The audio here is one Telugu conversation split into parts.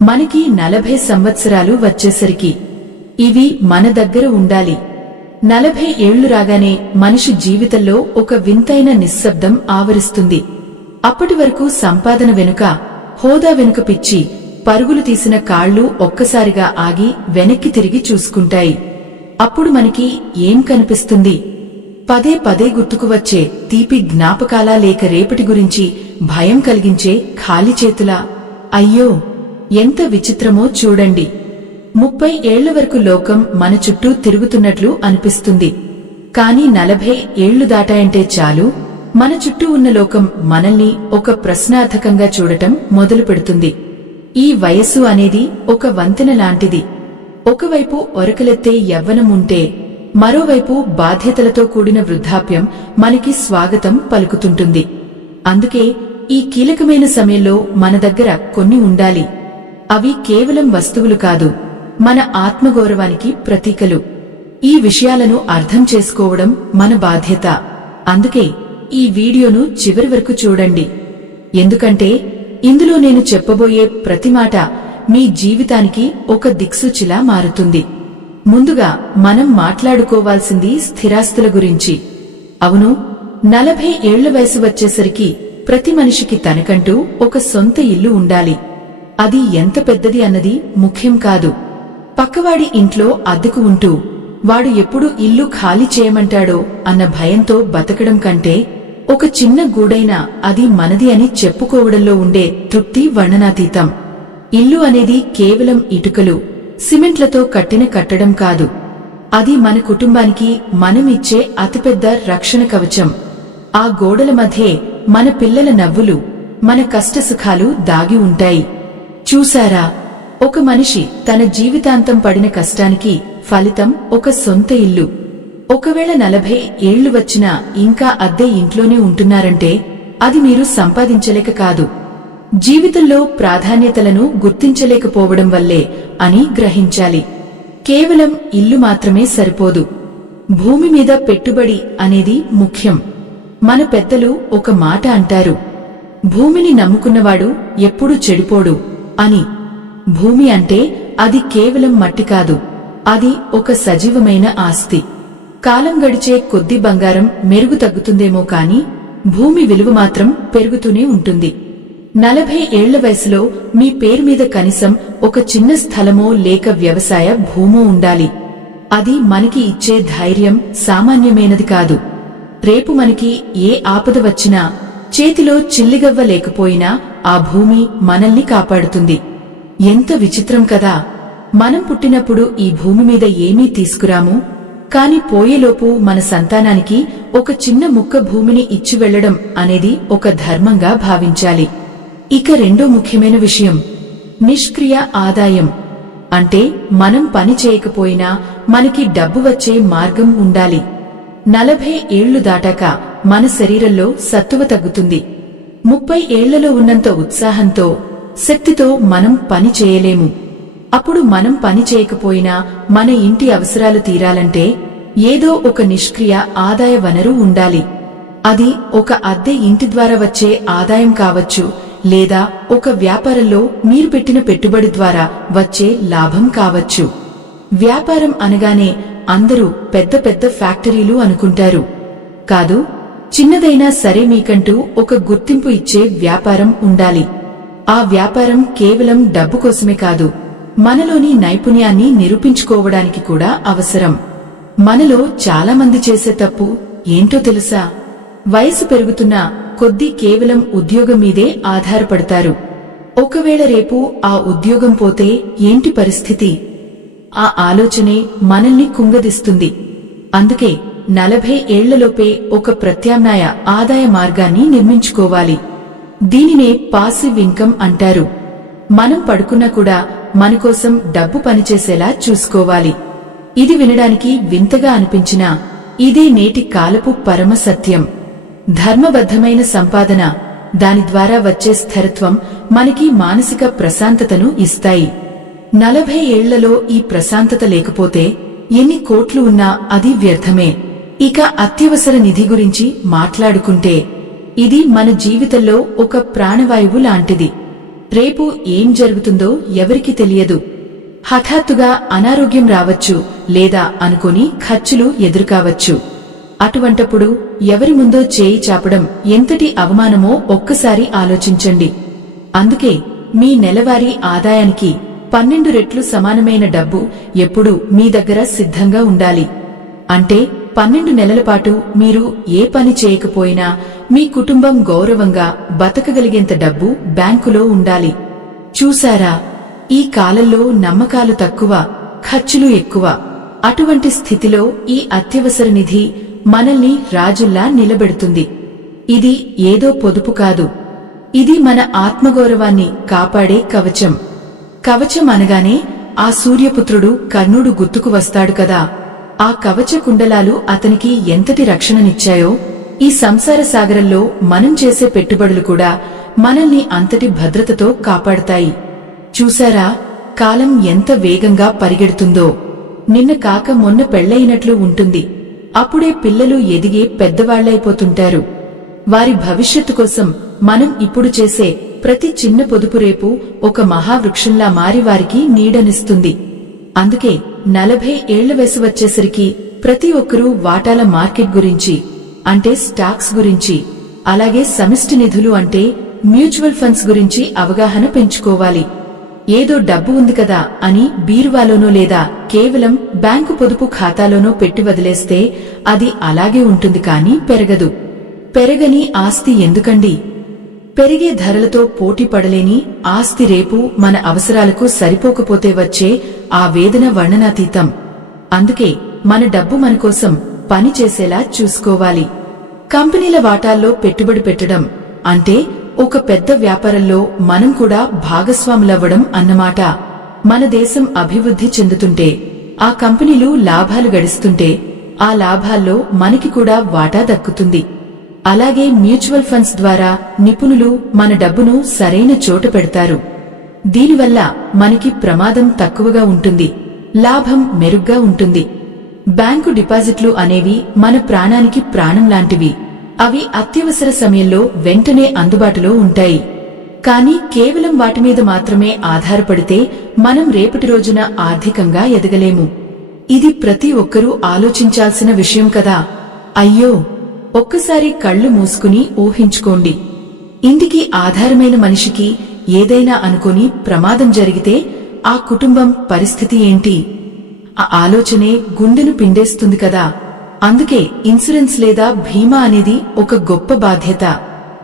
మనకి 40 సంవత్సరాలు వచ్చేసరికి ఇవి మన దగ్గర ఉండాలి. 40 ఏళ్లు రాగానే మనిషి జీవితంలో ఒక వింతైన నిశ్శబ్దం ఆవరిస్తుంది. అప్పటి వరకు సంపాదన వెనుక, హోదా వెనుక పిచ్చి పరుగులు తీసిన కాళ్లు ఒక్కసారిగా ఆగి వెనక్కి తిరిగి చూసుకుంటాయి. అప్పుడు మనకి ఏం కనిపిస్తుంది? పదే పదే గుర్తుకు వచ్చే తీపి జ్ఞాపకాలా, లేక రేపటి గురించి భయం కలిగించే ఖాళీ చేతులా? అయ్యో, ఎంత విచిత్రమో చూడండి. 30 ఏళ్ల వరకు లోకం మన చుట్టూ తిరుగుతున్నట్లు అనిపిస్తుంది. కాని 40 ఏళ్లు దాటాయంటే చాలు, మన చుట్టూ ఉన్న లోకం మనల్ని ఒక ప్రశ్నార్థకంగా చూడటం మొదలు పెడుతుంది. ఈ వయస్సు అనేది ఒక వంతెన లాంటిది. ఒకవైపు ఒరకలెత్తే యవ్వనం ఉంటే, మరోవైపు బాధ్యతలతో కూడిన వృద్ధాప్యం మనకి స్వాగతం పలుకుతుంటుంది. అందుకే ఈ కీలకమైన సమయంలో మన దగ్గర కొన్ని ఉండాలి. అవి కేవలం వస్తువులు కాదు, మన ఆత్మగౌరవానికి ప్రతీకలు. ఈ విషయాలను అర్థం చేసుకోవడం మన బాధ్యత. అందుకే ఈ వీడియోను చివరి వరకు చూడండి. ఎందుకంటే ఇందులో నేను చెప్పబోయే ప్రతి మాట మీ జీవితానికి ఒక దిక్సూచిలా మారుతుంది. ముందుగా మనం మాట్లాడుకోవాల్సింది స్థిరాస్తుల గురించి. అవును, 40 ఏళ్ల వయసు వచ్చేసరికి ప్రతి మనిషికి తనకంటూ ఒక సొంత ఇల్లు ఉండాలి. అది ఎంత పెద్దది అన్నది ముఖ్యం కాదు. పక్కవాడి ఇంట్లో అద్దెకు ఉంటూ వాడు ఎప్పుడు ఇల్లు ఖాళీ చేయమంటాడో అన్న భయంతో బతకడం కంటే, ఒక చిన్న గూడైనా అది మనది అని చెప్పుకోవడంలో ఉండే తృప్తి వర్ణనాతీతం. ఇల్లు అనేది కేవలం ఇటుకలు, సిమెంట్లతో కట్టిన కట్టడం కాదు. అది మన కుటుంబానికి మనమిచ్చే అతిపెద్ద రక్షణ కవచం. ఆ గోడల మధ్యే మన పిల్లల నవ్వులు, మన కష్టసుఖాలు దాగి ఉంటాయి. చూశారా, ఒక మనిషి తన జీవితాంతం పడిన కష్టానికి ఫలితం ఒక సొంత ఇల్లు. ఒకవేళ 40 ఏళ్లు వచ్చినా ఇంకా అద్దె ఇంట్లోనే ఉంటున్నారంటే అది మీరు సంపాదించలేక కాదు, జీవితంలో ప్రాధాన్యతలను గుర్తించలేకపోవడం వల్లే అని గ్రహించాలి. కేవలం ఇల్లు మాత్రమే సరిపోదు. భూమి మీద పెట్టుబడి అనేది ముఖ్యం. మన పెద్దలు ఒక మాట అంటారు, భూమిని నమ్ముకున్నవాడు ఎప్పుడూ చెడిపోడు అని. భూమి అంటే అది కేవలం మట్టి కాదు, అది ఒక సజీవమైన ఆస్తి. కాలం గడిచే కొద్ది బంగారం మెరుగు తగ్గుతుందేమో కాని భూమి విలువ మాత్రం పెరుగుతూనే ఉంటుంది. 40 ఏళ్ల వయసులో మీ పేరు మీద కనీసం ఒక చిన్న స్థలమో లేక వ్యవసాయ భూమో ఉండాలి. అది మనకి ఇచ్చే ధైర్యం సామాన్యమైనది కాదు. రేపు మనకి ఏ ఆపద వచ్చినా, చేతిలో చిల్లిగవ్వ లేకపోయినా ఆ భూమి మనల్ని కాపాడుతుంది. ఎంత విచిత్రం కదా! మనం పుట్టినప్పుడు ఈ భూమి మీద ఏమీ తీసుకురాము, కాని పోయేలోపు మన సంతానానికి ఒక చిన్న ముక్క భూమిని ఇచ్చి వెళ్లడం అనేది ఒక ధర్మంగా భావించాలి. ఇక రెండో ముఖ్యమైన విషయం, నిష్క్రియ ఆదాయం. అంటే మనం పని చేయకపోయినా మనకి డబ్బు వచ్చే మార్గం ఉండాలి. 40 ఏళ్లు దాటాక మన శరీరంలో సత్తువ తగ్గుతుంది. 30 ఏళ్లలో ఉన్నంత ఉత్సాహంతో, శక్తితో మనం పని చేయలేము. అప్పుడు మనం పని చేయకపోయినా మన ఇంటి అవసరాలు తీరాలంటే ఏదో ఒక నిష్క్రియ ఆదాయ వనరు ఉండాలి. అది ఒక అద్దె ఇంటి ద్వారా వచ్చే ఆదాయం కావచ్చు, లేదా ఒక వ్యాపారంలో మీరు పెట్టిన పెట్టుబడి ద్వారా వచ్చే లాభం కావచ్చు. వ్యాపారం అనగానే అందరూ పెద్ద పెద్ద ఫ్యాక్టరీలు అనుకుంటారు. కాదు, చిన్నదైనా సరే మీకంటూ ఒక గుర్తింపు ఇచ్చే వ్యాపారం ఉండాలి. ఆ వ్యాపారం కేవలం డబ్బు కోసమే కాదు, మనలోని నైపుణ్యాన్ని నిరూపించుకోవడానికి కూడా అవసరం. మనలో చాలా మంది చేసే తప్పు ఏంటో తెలుసా? వయసు పెరుగుతున్నా కొద్దీ కేవలం ఉద్యోగం మీదే ఆధారపడతారు. ఒకవేళ రేపు ఆ ఉద్యోగం పోతే ఏంటి పరిస్థితి? ఆ ఆలోచనే మనల్ని కుంగదీస్తుంది. అందుకే 40 ఏళ్లలోపే ఒక ప్రత్యామ్నాయ ఆదాయ మార్గాన్ని నిర్మించుకోవాలి. దీనినే పాసివ్ ఇన్కమ్ అంటారు. మనం పడుకున్నా కూడా మనకోసం డబ్బు పనిచేసేలా చూసుకోవాలి. ఇది వినడానికి వింతగా అనిపించినా ఇదే నేటి కాలపు పరమ సత్యం. ధర్మబద్ధమైన సంపాదన, దాని ద్వారా వచ్చే స్థిరత్వం మనకి మానసిక ప్రశాంతతను ఇస్తాయి. 40 ఏళ్లలో ఈ ప్రశాంతత లేకపోతే ఎన్ని కోట్లు ఉన్నా అది వ్యర్థమే. ఇక అత్యవసర నిధి గురించి మాట్లాడుకుంటే, ఇది మన జీవితంలో ఒక ప్రాణవాయువు లాంటిది. రేపు ఏం జరుగుతుందో ఎవరికి తెలియదు. హఠాత్తుగా అనారోగ్యం రావచ్చు, లేదా అనుకుని ఖర్చులు ఎదురుకావచ్చు. అటువంటప్పుడు ఎవరి ముందో చేయి చాపడం ఎంతటి అవమానమో ఒక్కసారి ఆలోచించండి. అందుకే మీ నెలవారీ ఆదాయానికి 12 రెట్లు సమానమైన డబ్బు ఎప్పుడూ మీ దగ్గర సిద్ధంగా ఉండాలి. అంటే 12 నెలల పాటు మీరు ఏ పని చేయకపోయినా మీ కుటుంబం గౌరవంగా బతకగలిగేంత డబ్బు బ్యాంకులో ఉండాలి. చూశారా, ఈ కాలంలో నమ్మకాలు తక్కువ, ఖర్చులు ఎక్కువ. అటువంటి స్థితిలో ఈ అత్యవసర నిధి మనల్ని రాజుల్లా నిలబెడుతుంది. ఇది ఏదో పొదుపు కాదు, ఇది మన ఆత్మగౌరవాన్ని కాపాడే కవచం. కవచం అనగానే ఆ సూర్యపుత్రుడు కర్ణుడు గుర్తుకు వస్తాడు కదా. ఆ కవచ కుండలాలు అతనికి ఎంతటి రక్షణనిచ్చాయో, ఈ సంసార సాగరంలో మనం చేసే పెట్టుబడులు కూడా మనల్ని అంతటి భద్రతతో కాపాడతాయి. చూశారా, కాలం ఎంత వేగంగా పరిగెడుతుందో. నిన్న కాక మొన్న పెళ్లయినట్లు ఉంటుంది. అప్పుడే పిల్లలు ఎదిగే పెద్దవాళ్లైపోతుంటారు. వారి భవిష్యత్తు కోసం మనం ఇప్పుడు చేసే ప్రతి చిన్న పొదుపు రేపు ఒక మహావృక్షంలా మారి వారికి నీడనిస్తుంది. అందుకే 40 ఏళ్ల వయసు వచ్చేసరికి ప్రతి ఒక్కరూ వాటాల మార్కెట్ గురించి, అంటే స్టాక్స్ గురించి, అలాగే సమిష్టి నిధులు అంటే మ్యూచువల్ ఫండ్స్ గురించి అవగాహన పెంచుకోవాలి. ఏదో డబ్బు ఉంది కదా అని బీరువాలోనో లేదా కేవలం బ్యాంకు పొదుపు ఖాతాలోనో పెట్టి వదిలేస్తే అది అలాగే ఉంటుంది, కానీ పెరగదు. పెరగని ఆస్తి ఎందుకండి? పెరిగే ధరలతో పోటీ పడలేని ఆస్తి రేపు మన అవసరాలకు సరిపోకపోతే వచ్చే ఆ వేదన వర్ణనాతీతం. అందుకే మన డబ్బు మన కోసం పని చేసేలా చూసుకోవాలి. కంపెనీల వాటాల్లో పెట్టుబడి పెట్టడం అంటే ఒక పెద్ద వ్యాపారంలో మనం కూడా భాగస్వాములవ్వడం అన్నమాట. మన దేశం అభివృద్ధి చెందుతుంటే, ఆ కంపెనీలు లాభాలు గడిస్తుంటే ఆ లాభాల్లో మనకి కూడా వాటా దక్కుతుంది. అలాగే మ్యూచువల్ ఫండ్స్ ద్వారా నిపుణులు మన డబ్బును సరైన చోట పెడతారు. దీనివల్ల మనకి ప్రమాదం తక్కువగా ఉంటుంది, లాభం మెరుగ్గా ఉంటుంది. బ్యాంకు డిపాజిట్లు అనేవి మన ప్రాణానికి ప్రాణం లాంటివి. అవి అత్యవసర సమయంలో వెంటనే అందుబాటులో ఉంటాయి. కానీ కేవలం వాటి మీద మాత్రమే ఆధారపడితే మనం రేపటి రోజున ఆర్థికంగా ఎదగలేము. ఇది ప్రతి ఒక్కరూ ఆలోచించాల్సిన విషయం కదా. అయ్యో, ఒక్కసారి కళ్ళు మూసుకుని ఊహించుకోండి. ఇంటికి ఆధారమైన మనిషికి ఏదైనా అనుకుని ప్రమాదం జరిగితే ఆ కుటుంబం పరిస్థితి ఏంటి? ఆ ఆలోచనే గుండెను పిండేస్తుంది కదా. అందుకే ఇన్సూరెన్స్ లేదా బీమా అనేది ఒక గొప్ప బాధ్యత.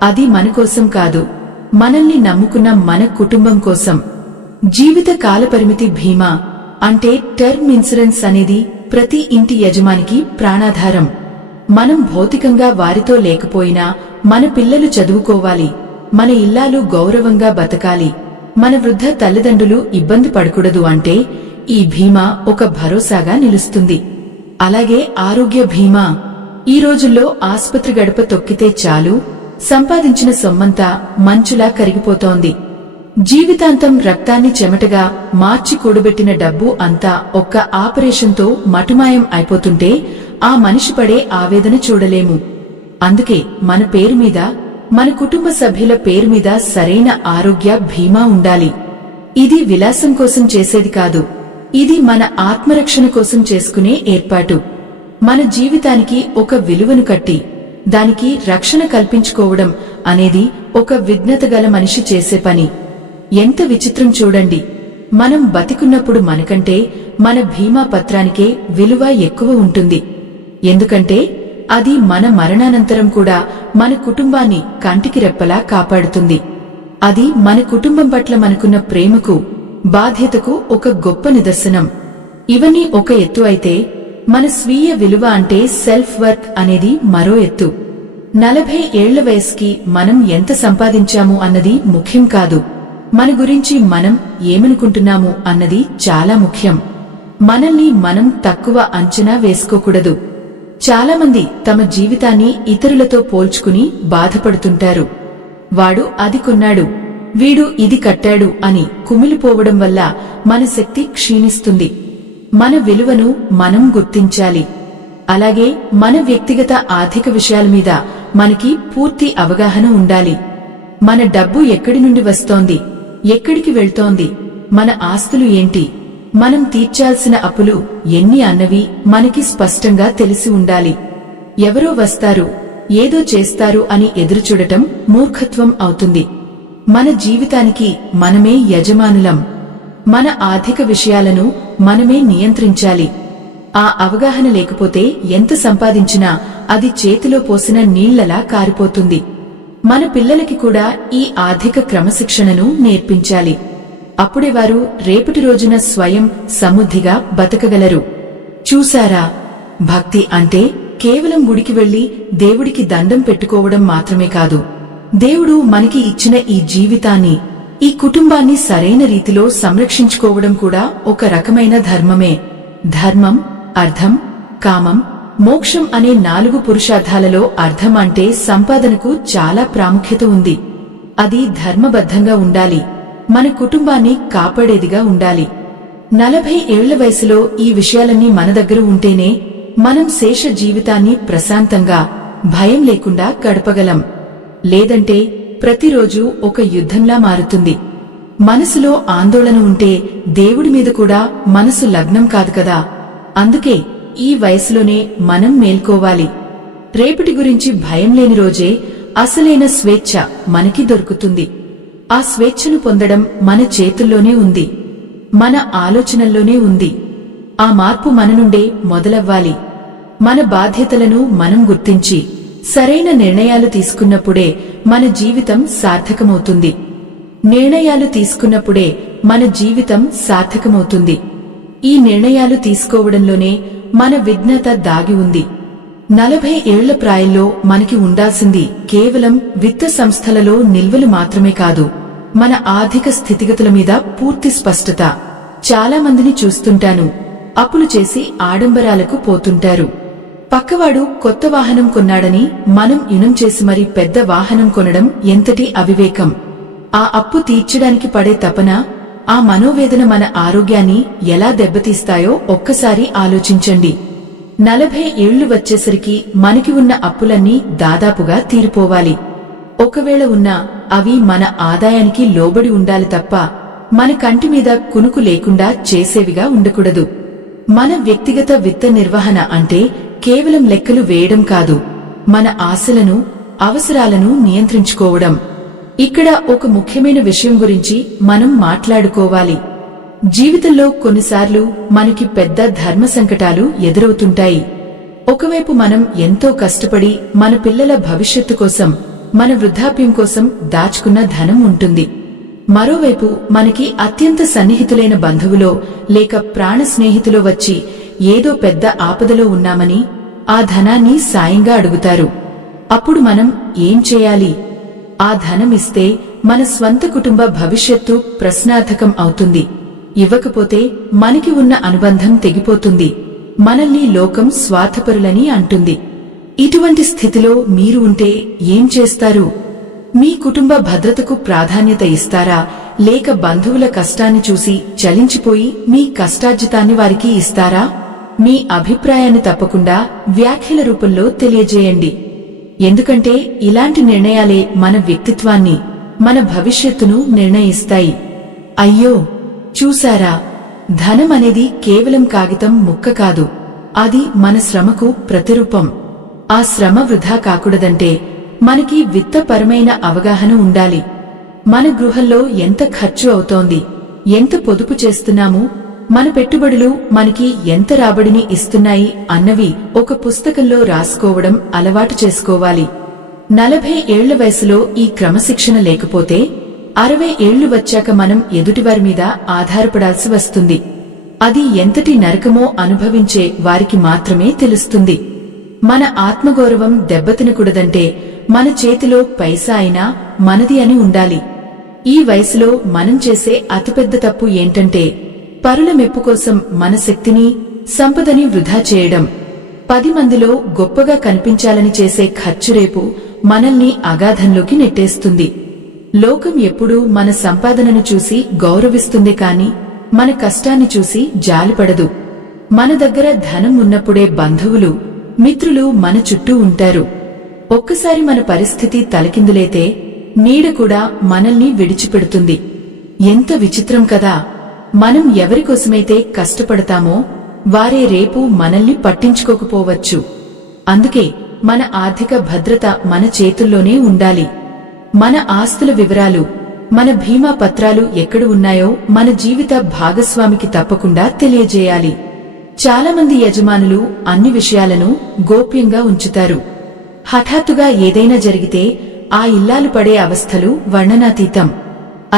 అది మన కోసం కాదు, మనల్ని నమ్ముకున్న మన కుటుంబం కోసం. జీవిత కాలపరిమితి బీమా అంటే టర్మ్ ఇన్సూరెన్స్ అనేది ప్రతి ఇంటి యజమానికి ప్రాణాధారం. మనం భౌతికంగా వారితో లేకపోయినా మన పిల్లలు చదువుకోవాలి, మన ఇల్లాలు గౌరవంగా బతకాలి, మన వృద్ధ తల్లిదండ్రులు ఇబ్బంది పడకూడదు అంటే ఈ బీమా ఒక భరోసాగా నిలుస్తుంది. అలాగే ఆరోగ్య బీమా. ఈ రోజుల్లో ఆస్పత్రి గడప తొక్కితే చాలు సంపాదించిన సొమ్మంతా మంచులా కరిగిపోతోంది. జీవితాంతం రక్తాన్ని చెమటగా మార్చి కూడబెట్టిన డబ్బు అంతా ఒక్క ఆపరేషన్తో మటుమాయం అయిపోతుంటే ఆ మనిషి పడే ఆవేదన చూడలేము. అందుకే మన పేరు మీద, మన కుటుంబ సభ్యుల పేరు మీద సరైన ఆరోగ్య బీమా ఉండాలి. ఇది విలాసం కోసం చేసేది కాదు, ఇది మన ఆత్మరక్షణ కోసం చేసుకునే ఏర్పాటు. మన జీవితానికి ఒక విలువను కట్టి దానికి రక్షణ కల్పించుకోవడం అనేది ఒక విఘ్నత గల మనిషి చేసే పని. ఎంత విచిత్రం చూడండి. మనం బతికున్నప్పుడు మనకంటే మన బీమా పత్రానికే విలువ ఎక్కువ ఉంటుంది. ఎందుకంటే అది మన మరణానంతరం కూడా మన కుటుంబాన్ని కంటికి రెప్పలా కాపాడుతుంది. అది మన కుటుంబం పట్ల మనకున్న ప్రేమకు, బాధ్యతకు ఒక గొప్ప నిదర్శనం. ఇవన్నీ ఒక ఎత్తు అయితే మన స్వీయ విలువ అంటే సెల్ఫ్ వర్త్ అనేది మరో ఎత్తు. 40 ఏళ్ల వయసుకి మనం ఎంత సంపాదించాము అన్నది ముఖ్యం కాదు, మన గురించి మనం ఏమనుకుంటున్నాము అన్నది చాలా ముఖ్యం. మనల్ని మనం తక్కువ అంచనా వేసుకోకూడదు. చాలామంది తమ జీవితాన్ని ఇతరులతో పోల్చుకుని బాధపడుతుంటారు. వాడు అది కొన్నాడు, వీడు ఇది కట్టాడు అని కుమిలిపోవడం వల్ల మన శక్తి క్షీణిస్తుంది. మన విలువను మనం గుర్తించాలి. అలాగే మన వ్యక్తిగత ఆర్థిక విషయాల మీద మనకి పూర్తి అవగాహన ఉండాలి. మన డబ్బు ఎక్కడి నుండి వస్తోంది, ఎక్కడికి వెళ్తోంది, మన ఆస్తులు ఏంటి, మనం తీర్చాల్సిన అప్పులు ఎన్ని అన్నవి మనకి స్పష్టంగా తెలిసి ఉండాలి. ఎవరో వస్తారు, ఏదో చేస్తారు అని ఎదురుచూడటం మూర్ఖత్వం అవుతుంది. మన జీవితానికి మనమే యజమానులం. మన ఆర్థిక విషయాలను మనమే నియంత్రించాలి. ఆ అవగాహన లేకపోతే ఎంత సంపాదించినా అది చేతిలో పోసిన నీళ్లలా కారిపోతుంది. మన పిల్లలకి కూడా ఈ ఆర్థిక క్రమశిక్షణను నేర్పించాలి. అప్పుడే వారు రేపటి రోజున స్వయం సమృద్ధిగా బతకగలరు. చూశారా, భక్తి అంటే కేవలం గుడికి వెళ్లి దేవుడికి దండం పెట్టుకోవడం మాత్రమే కాదు. దేవుడు మనకి ఇచ్చిన ఈ జీవితాన్ని, ఈ కుటుంబాన్ని సరైన రీతిలో సంరక్షించుకోవడం కూడా ఒక రకమైన ధర్మమే. ధర్మం, అర్థం, కామం, మోక్షం అనే 4 పురుషార్థాలలో అర్థం అంటే సంపాదనకు చాలా ప్రాముఖ్యత ఉంది. అది ధర్మబద్ధంగా ఉండాలి, మన కుటుంబాన్ని కాపాడేదిగా ఉండాలి. 40 ఏళ్ల వయసులో ఈ విషయాలన్నీ మన దగ్గర ఉంటేనే మనం శేష జీవితాన్ని ప్రశాంతంగా, భయం లేకుండా గడపగలం. లేదంటే ప్రతిరోజు ఒక యుద్ధంలా మారుతుంది. మనసులో ఆందోళన ఉంటే దేవుడి మీద కూడా మనసు లగ్నం కాదు కదా. అందుకే ఈ వయసులోనే మనం మేల్కోవాలి. రేపటి గురించి భయం లేని రోజే అసలైన స్వేచ్ఛ మనకి దొరుకుతుంది. ఆ స్వేచ్ఛను పొందడం మన చేతుల్లోనే ఉంది, మన ఆలోచనల్లోనే ఉంది. ఆ మార్పు మన నుండే మొదలవ్వాలి. మన బాధ్యతలను మనం గుర్తించి సరైన నిర్ణయాలు తీసుకున్నప్పుడే మన జీవితం సార్థకమవుతుంది. నిర్ణయాలు తీసుకున్నప్పుడే మన జీవితం సార్థకమవుతుంది. ఈ నిర్ణయాలు తీసుకోవడంలోనే మన విఘ్నత దాగి ఉంది. 40 ఏళ్ల ప్రాయంలో మనకి ఉండాల్సింది కేవలం విత్త సంస్థలలో నిల్వలు మాత్రమే కాదు, మన ఆర్థిక స్థితిగతుల మీద పూర్తి స్పష్టత. చాలా మందిని చూస్తుంటాను, అప్పులు చేసి ఆడంబరాలకు పోతుంటారు. పక్కవాడు కొత్త వాహనం కొన్నాడని మనం ఇనం చేసి మరీ పెద్ద వాహనం కొనడం ఎంతటి అవివేకం. ఆ అప్పు తీర్చడానికి పడే తపన, ఆ మనోవేదన మన ఆరోగ్యాన్ని ఎలా దెబ్బతీస్తాయో ఒక్కసారి ఆలోచించండి. 40 ఏళ్లు వచ్చేసరికి మనకి ఉన్న అప్పులన్నీ దాదాపుగా తీరిపోవాలి. ఒకవేళ ఉన్నా అవి మన ఆదాయానికి లోబడి ఉండాలి తప్ప మన కంటి మీద కునుకు లేకుండా చేసేవిగా ఉండకూడదు. మన వ్యక్తిగత విత్త నిర్వహణ అంటే కేవలం లెక్కలు వేయడం కాదు, మన ఆశలను, అవసరాలను నియంత్రించుకోవడం. ఇక్కడ ఒక ముఖ్యమైన విషయం గురించి మనం మాట్లాడుకోవాలి. జీవితంలో కొన్నిసార్లు మనకి పెద్ద ధర్మ సంకటాలు ఎదురవుతుంటాయి. ఒకవైపు మనం ఎంతో కష్టపడి మన పిల్లల భవిష్యత్తు కోసం, మన వృద్ధాప్యం కోసం దాచుకున్న ధనం ఉంటుంది. మరోవైపు మనకి అత్యంత సన్నిహితులైన బంధువులో లేక ప్రాణ స్నేహితులో వచ్చి ఏదో పెద్ద ఆపదలో ఉన్నామని ఆ ధనాన్ని సాయంగా అడుగుతారు. అప్పుడు మనం ఏం చేయాలి? ఆ ధనం ఇస్తే మన స్వంత కుటుంబ భవిష్యత్తు ప్రశ్నార్థకం అవుతుంది. ఇవ్వకపోతే మనకి ఉన్న అనుబంధం తెగిపోతుంది. మనల్ని లోకం స్వార్థపరులని అంటుంది. ఇటువంటి స్థితిలో మీరు ఉంటే ఏం చేస్తారు? మీ కుటుంబ భద్రతకు ప్రాధాన్యత ఇస్తారా, లేక బంధువుల కష్టాన్ని చూసి చలించిపోయి మీ కష్టార్జితాన్ని వారికి ఇస్తారా? మీ అభిప్రాయాన్ని తప్పకుండా వ్యాఖ్యల రూపంలో తెలియజేయండి. ఎందుకంటే ఇలాంటి నిర్ణయాలే మన వ్యక్తిత్వాన్ని, మన భవిష్యత్తును నిర్ణయిస్తాయి. అయ్యో, చూశారా, ధనం అనేది కేవలం కాగితం ముక్క కాదు, అది మన శ్రమకు ప్రతిరూపం. ఆ శ్రమ వృధా కాకూడదంటే మనకి విత్తపరమైన అవగాహన ఉండాలి. మన గృహంలో ఎంత ఖర్చు అవుతోంది, ఎంత పొదుపు చేస్తున్నాము, మన పెట్టుబడులు మనకి ఎంత రాబడిని ఇస్తున్నాయి అన్నవి ఒక పుస్తకంలో రాసుకోవడం అలవాటు చేసుకోవాలి. 40 ఏళ్ల వయసులో ఈ క్రమశిక్షణ లేకపోతే 60 ఏళ్లు వచ్చాక మనం ఎదుటివారి మీద ఆధారపడాల్సి వస్తుంది. అది ఎంతటి నరకమో అనుభవించే వారికి మాత్రమే తెలుస్తుంది. మన ఆత్మగౌరవం దెబ్బతినకూడదంటే మన చేతిలో పైసా అయినా మనది అని ఉండాలి. ఈ వయసులో మనం చేసే అతిపెద్ద తప్పు ఏంటంటే పరుల మెప్పు కోసం మన శక్తిని, సంపదని వృధా చేయడం. 10 మందిలో గొప్పగా కనిపించాలని చేసే ఖర్చు రేపు మనల్ని అగాధంలోకి నెట్టేస్తుంది. లోకం ఎప్పుడూ మన సంపాదనను చూసి గౌరవిస్తుంది కాని మన కష్టాన్ని చూసి జాలిపడదు. మన దగ్గర ధనం ఉన్నప్పుడే బంధువులు, మిత్రులు మన చుట్టూ ఉంటారు. ఒక్కసారి మన పరిస్థితి తలకిందులైతే నీడ కూడా మనల్ని విడిచిపెడుతుంది. ఎంత విచిత్రం కదా. మనం ఎవరికోసమైతే కష్టపడతామో వారే రేపు మనల్ని పట్టించుకోకపోవచ్చు. అందుకే మన ఆర్థిక భద్రత మన చేతుల్లోనే ఉండాలి. మన ఆస్తుల వివరాలు, మన బీమా పత్రాలు ఎక్కడ ఉన్నాయో మన జీవిత భాగస్వామికి తప్పకుండా తెలియజేయాలి. చాలామంది యజమానులు అన్ని విషయాలను గోప్యంగా ఉంచుతారు. హఠాత్తుగా ఏదైనా జరిగితే ఆ ఇల్లాలు పడే అవస్థలు వర్ణనాతీతం.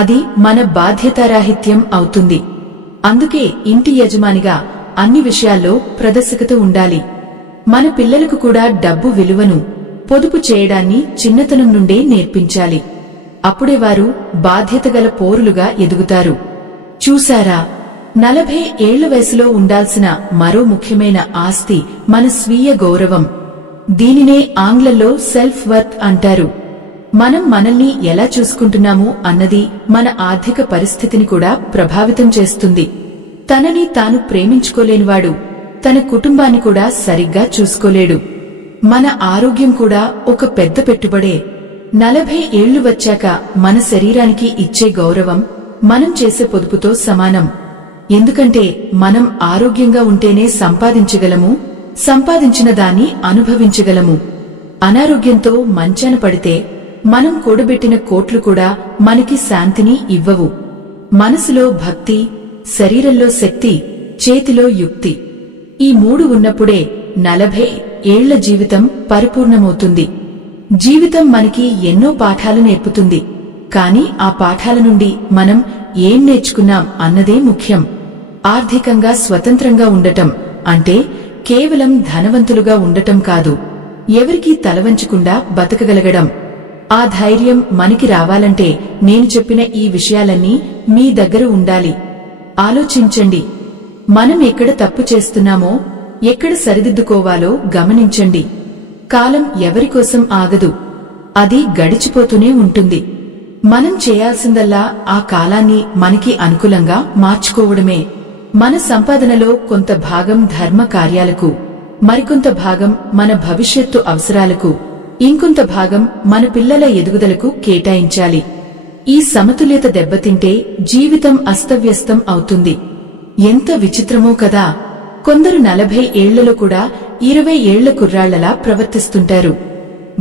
అది మన బాధ్యతారాహిత్యం అవుతుంది. అందుకే ఇంటి యజమానిగా అన్ని విషయాల్లో ప్రదర్శకత ఉండాలి. మన పిల్లలకు కూడా డబ్బు విలువను, పొదుపు చేయడాన్ని చిన్నతనం నుండే నేర్పించాలి. అప్పుడే వారు బాధ్యతగల పౌరులుగా ఎదుగుతారు. చూశారా, 40 ఏళ్ల వయసులో ఉండాల్సిన మరో ముఖ్యమైన ఆస్తి మన స్వీయ గౌరవం. దీనినే ఆంగ్లంలో సెల్ఫ్ వర్త్ అంటారు. మనం మనల్ని ఎలా చూసుకుంటున్నాము అన్నది మన ఆర్థిక పరిస్థితిని కూడా ప్రభావితం చేస్తుంది. తనని తాను ప్రేమించుకోలేనివాడు తన కుటుంబాన్ని కూడా సరిగ్గా చూసుకోలేడు. మన ఆరోగ్యం కూడా ఒక పెద్ద పెట్టుబడే. 40 ఏళ్లు వచ్చాక మన శరీరానికి ఇచ్చే గౌరవం మనం చేసే పొదుపుతో సమానం. ఎందుకంటే మనం ఆరోగ్యంగా ఉంటేనే సంపాదించగలము, సంపాదించిన దాన్ని అనుభవించగలము. అనారోగ్యంతో మంచాన పడితే మనం కూడబెట్టిన కోట్లు కూడా మనకి శాంతిని ఇవ్వవు. మనసులో భక్తి, శరీరంలో శక్తి, చేతిలో యుక్తి, ఈ 3 ఉన్నప్పుడే 40 ఏళ్ల జీవితం పరిపూర్ణమవుతుంది. జీవితం మనకి ఎన్నో పాఠాలు నేర్పుతుంది. కాని ఆ పాఠాల నుండి మనం ఏం నేర్చుకున్నాం అన్నదే ముఖ్యం. ఆర్థికంగా స్వతంత్రంగా ఉండటం అంటే కేవలం ధనవంతులుగా ఉండటం కాదు, ఎవరికీ తలవంచకుండా బతకగలగడం. ఆ ధైర్యం మనకి రావాలంటే నేను చెప్పిన ఈ విషయాలన్నీ మీ దగ్గర ఉండాలి. ఆలోచించండి. మనం ఎక్కడ తప్పు చేస్తున్నామో, ఎక్కడ సరిదిద్దుకోవాలో గమనించండి. కాలం ఎవరికోసం ఆగదు, అది గడిచిపోతూనే ఉంటుంది. మనం చేయాల్సిందల్లా ఆ కాలాన్ని మనకి అనుకూలంగా మార్చుకోవడమే. మన సంపాదనలో కొంత భాగం ధర్మ కార్యాలకు, మరికొంత భాగం మన భవిష్యత్తు అవసరాలకు, ఇంకొంత భాగం మన పిల్లల ఎదుగుదలకు కేటాయించాలి. ఈ సమతుల్యత దెబ్బతింటే జీవితం అస్తవ్యస్తం అవుతుంది. ఎంత విచిత్రమో కదా. కొందరు 40 ఏళ్లలో కూడా 20 ఏళ్ల కుర్రాళ్లలా ప్రవర్తిస్తుంటారు.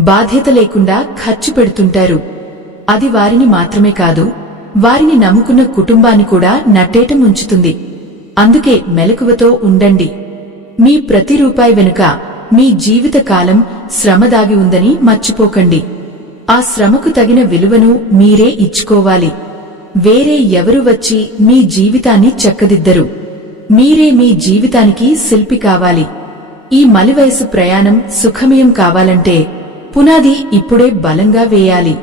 బాధ్యత లేకుండా ఖర్చు పెడుతుంటారు. అది వారిని మాత్రమే కాదు, వారిని నమ్ముకున్న కుటుంబాన్ని కూడా నట్టేట ముంచుతుంది. అందుకే మెలకువతో ఉండండి. మీ ప్రతి రూపాయి వెనుక మీ జీవిత కాలం శ్రమ దాగి ఉందని మర్చిపోకండి. ఆ శ్రమకు తగిన విలువను మీరే ఇచ్చుకోవాలి. వేరే ఎవరు వచ్చి మీ జీవితాన్ని చక్కదిద్దరు. మీరే మీ జీవితానికి శిల్పి కావాలి. ఈ మలివయసు ప్రయాణం సుఖమయం కావాలంటే పునాది ఇప్పుడే బలంగా వేయాలి.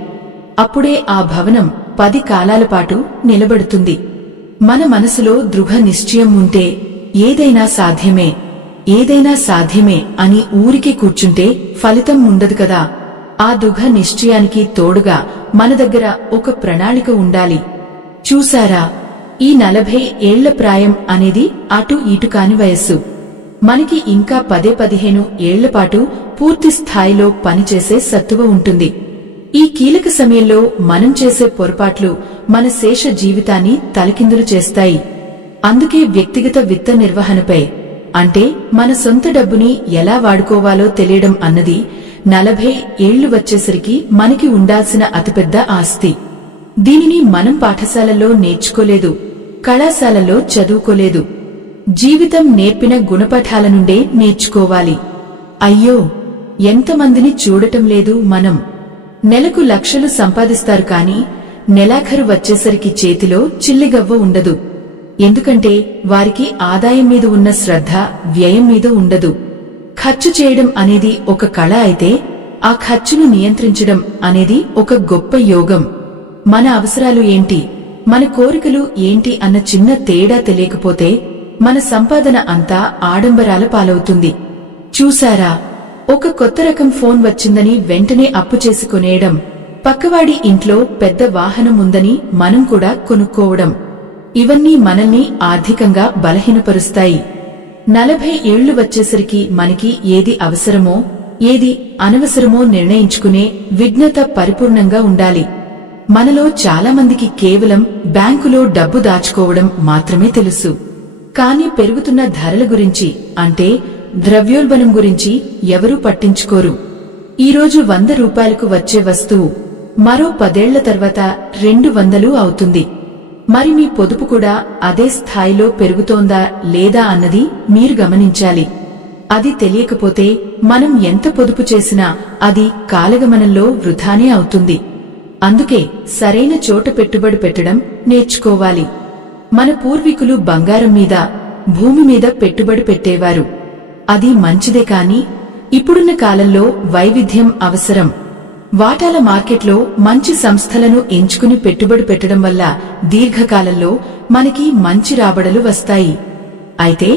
అప్పుడే ఆ భవనం 10 కాలాల పాటు నిలబడుతుంది. మన మనసులో దృఢ నిశ్చయం ఉంటే ఏదైనా సాధ్యమే, ఏదైనా సాధ్యమే అని ఊరికే కూర్చుంటే ఫలితం ఉండదు కదా. ఆ దృఢ నిశ్చయానికి తోడుగా మన దగ్గర ఒక ప్రణాళిక ఉండాలి. చూశారా, ఈ 40 ఏళ్ల ప్రాయం అనేది అటు ఇటు కాని వయస్సు. మనకి ఇంకా 10-15 ఏళ్లపాటు పూర్తి స్థాయిలో పనిచేసే సత్తువ ఉంటుంది. ఈ కీలక సమయంలో మనం చేసే పొరపాట్లు మన శేష జీవితాన్ని తలకిందులు చేస్తాయి. అందుకే వ్యక్తిగత విత్త నిర్వహణపై, అంటే మన సొంత డబ్బుని ఎలా వాడుకోవాలో తెలియడం అన్నది 40 ఏళ్లు వచ్చేసరికి మనకి ఉండాల్సిన అతిపెద్ద ఆస్తి. దీనిని మనం పాఠశాలల్లో నేర్చుకోలేదు, కళాశాలలో చదువుకోలేదు. జీవితం నేర్పిన గుణపాఠాల నుండే నేర్చుకోవాలి. అయ్యో, ఎంతమందిని చూడటం లేదు మనం. నెలకు లక్షలు సంపాదిస్తారు కాని నెలాఖరు వచ్చేసరికి చేతిలో చిల్లిగవ్వ ఉండదు. ఎందుకంటే వారికి ఆదాయం మీద ఉన్న శ్రద్ధ వ్యయం మీద ఉండదు. ఖర్చు చేయడం అనేది ఒక కళ అయితే ఆ ఖర్చును నియంత్రించడం అనేది ఒక గొప్ప యోగం. మన అవసరాలు ఏంటి, మన కోరికలు ఏంటి అన్న చిన్న తేడా తెలియకపోతే మన సంపాదన అంతా ఆడంబరాల పాలవుతుంది. చూశారా, ఒక కొత్త రకం ఫోన్ వచ్చిందని వెంటనే అప్పు చేసి కొనేయడం, పక్కవాడి ఇంట్లో పెద్ద వాహనం ఉందని మనం కూడా కొనుక్కోవడం, ఇవన్నీ మనల్ని ఆర్థికంగా బలహీనపరుస్తాయి. 40 ఏళ్లు వచ్చేసరికి మనకి ఏది అవసరమో ఏది అనవసరమో నిర్ణయించుకునే విజ్ఞత పరిపూర్ణంగా ఉండాలి. మనలో చాలా మందికి కేవలం బ్యాంకులో డబ్బు దాచుకోవడం మాత్రమే తెలుసు. కానీ పెరుగుతున్న ధరల గురించి, అంటే ద్రవ్యోల్బణం గురించి ఎవరూ పట్టించుకోరు. ఈరోజు 100 రూపాయలకు వచ్చే వస్తువు మరో 10 ఏళ్ల తర్వాత 200 అవుతుంది. మరి మీ పొదుపు కూడా అదే స్థాయిలో పెరుగుతోందా లేదా అన్నది మీరు గమనించాలి. అది తెలియకపోతే మనం ఎంత పొదుపు చేసినా అది కాలగమనంలో వృధానే అవుతుంది. అందుకే సరైన చోట పెట్టుబడి పెట్టడం నేర్చుకోవాలి. మన పూర్వీకులు బంగారం మీద, భూమి మీద పెట్టుబడి పెట్టేవారు. అది మంచిదే, కాని ఇప్పుడున్న కాలంలో వైవిధ్యం అవసరం. వాటాల మార్కెట్లో మంచి సంస్థలను ఎంచుకుని పెట్టుబడి పెట్టడం వల్ల దీర్ఘకాలంలో మనకి మంచి రాబడులు వస్తాయి. అయితే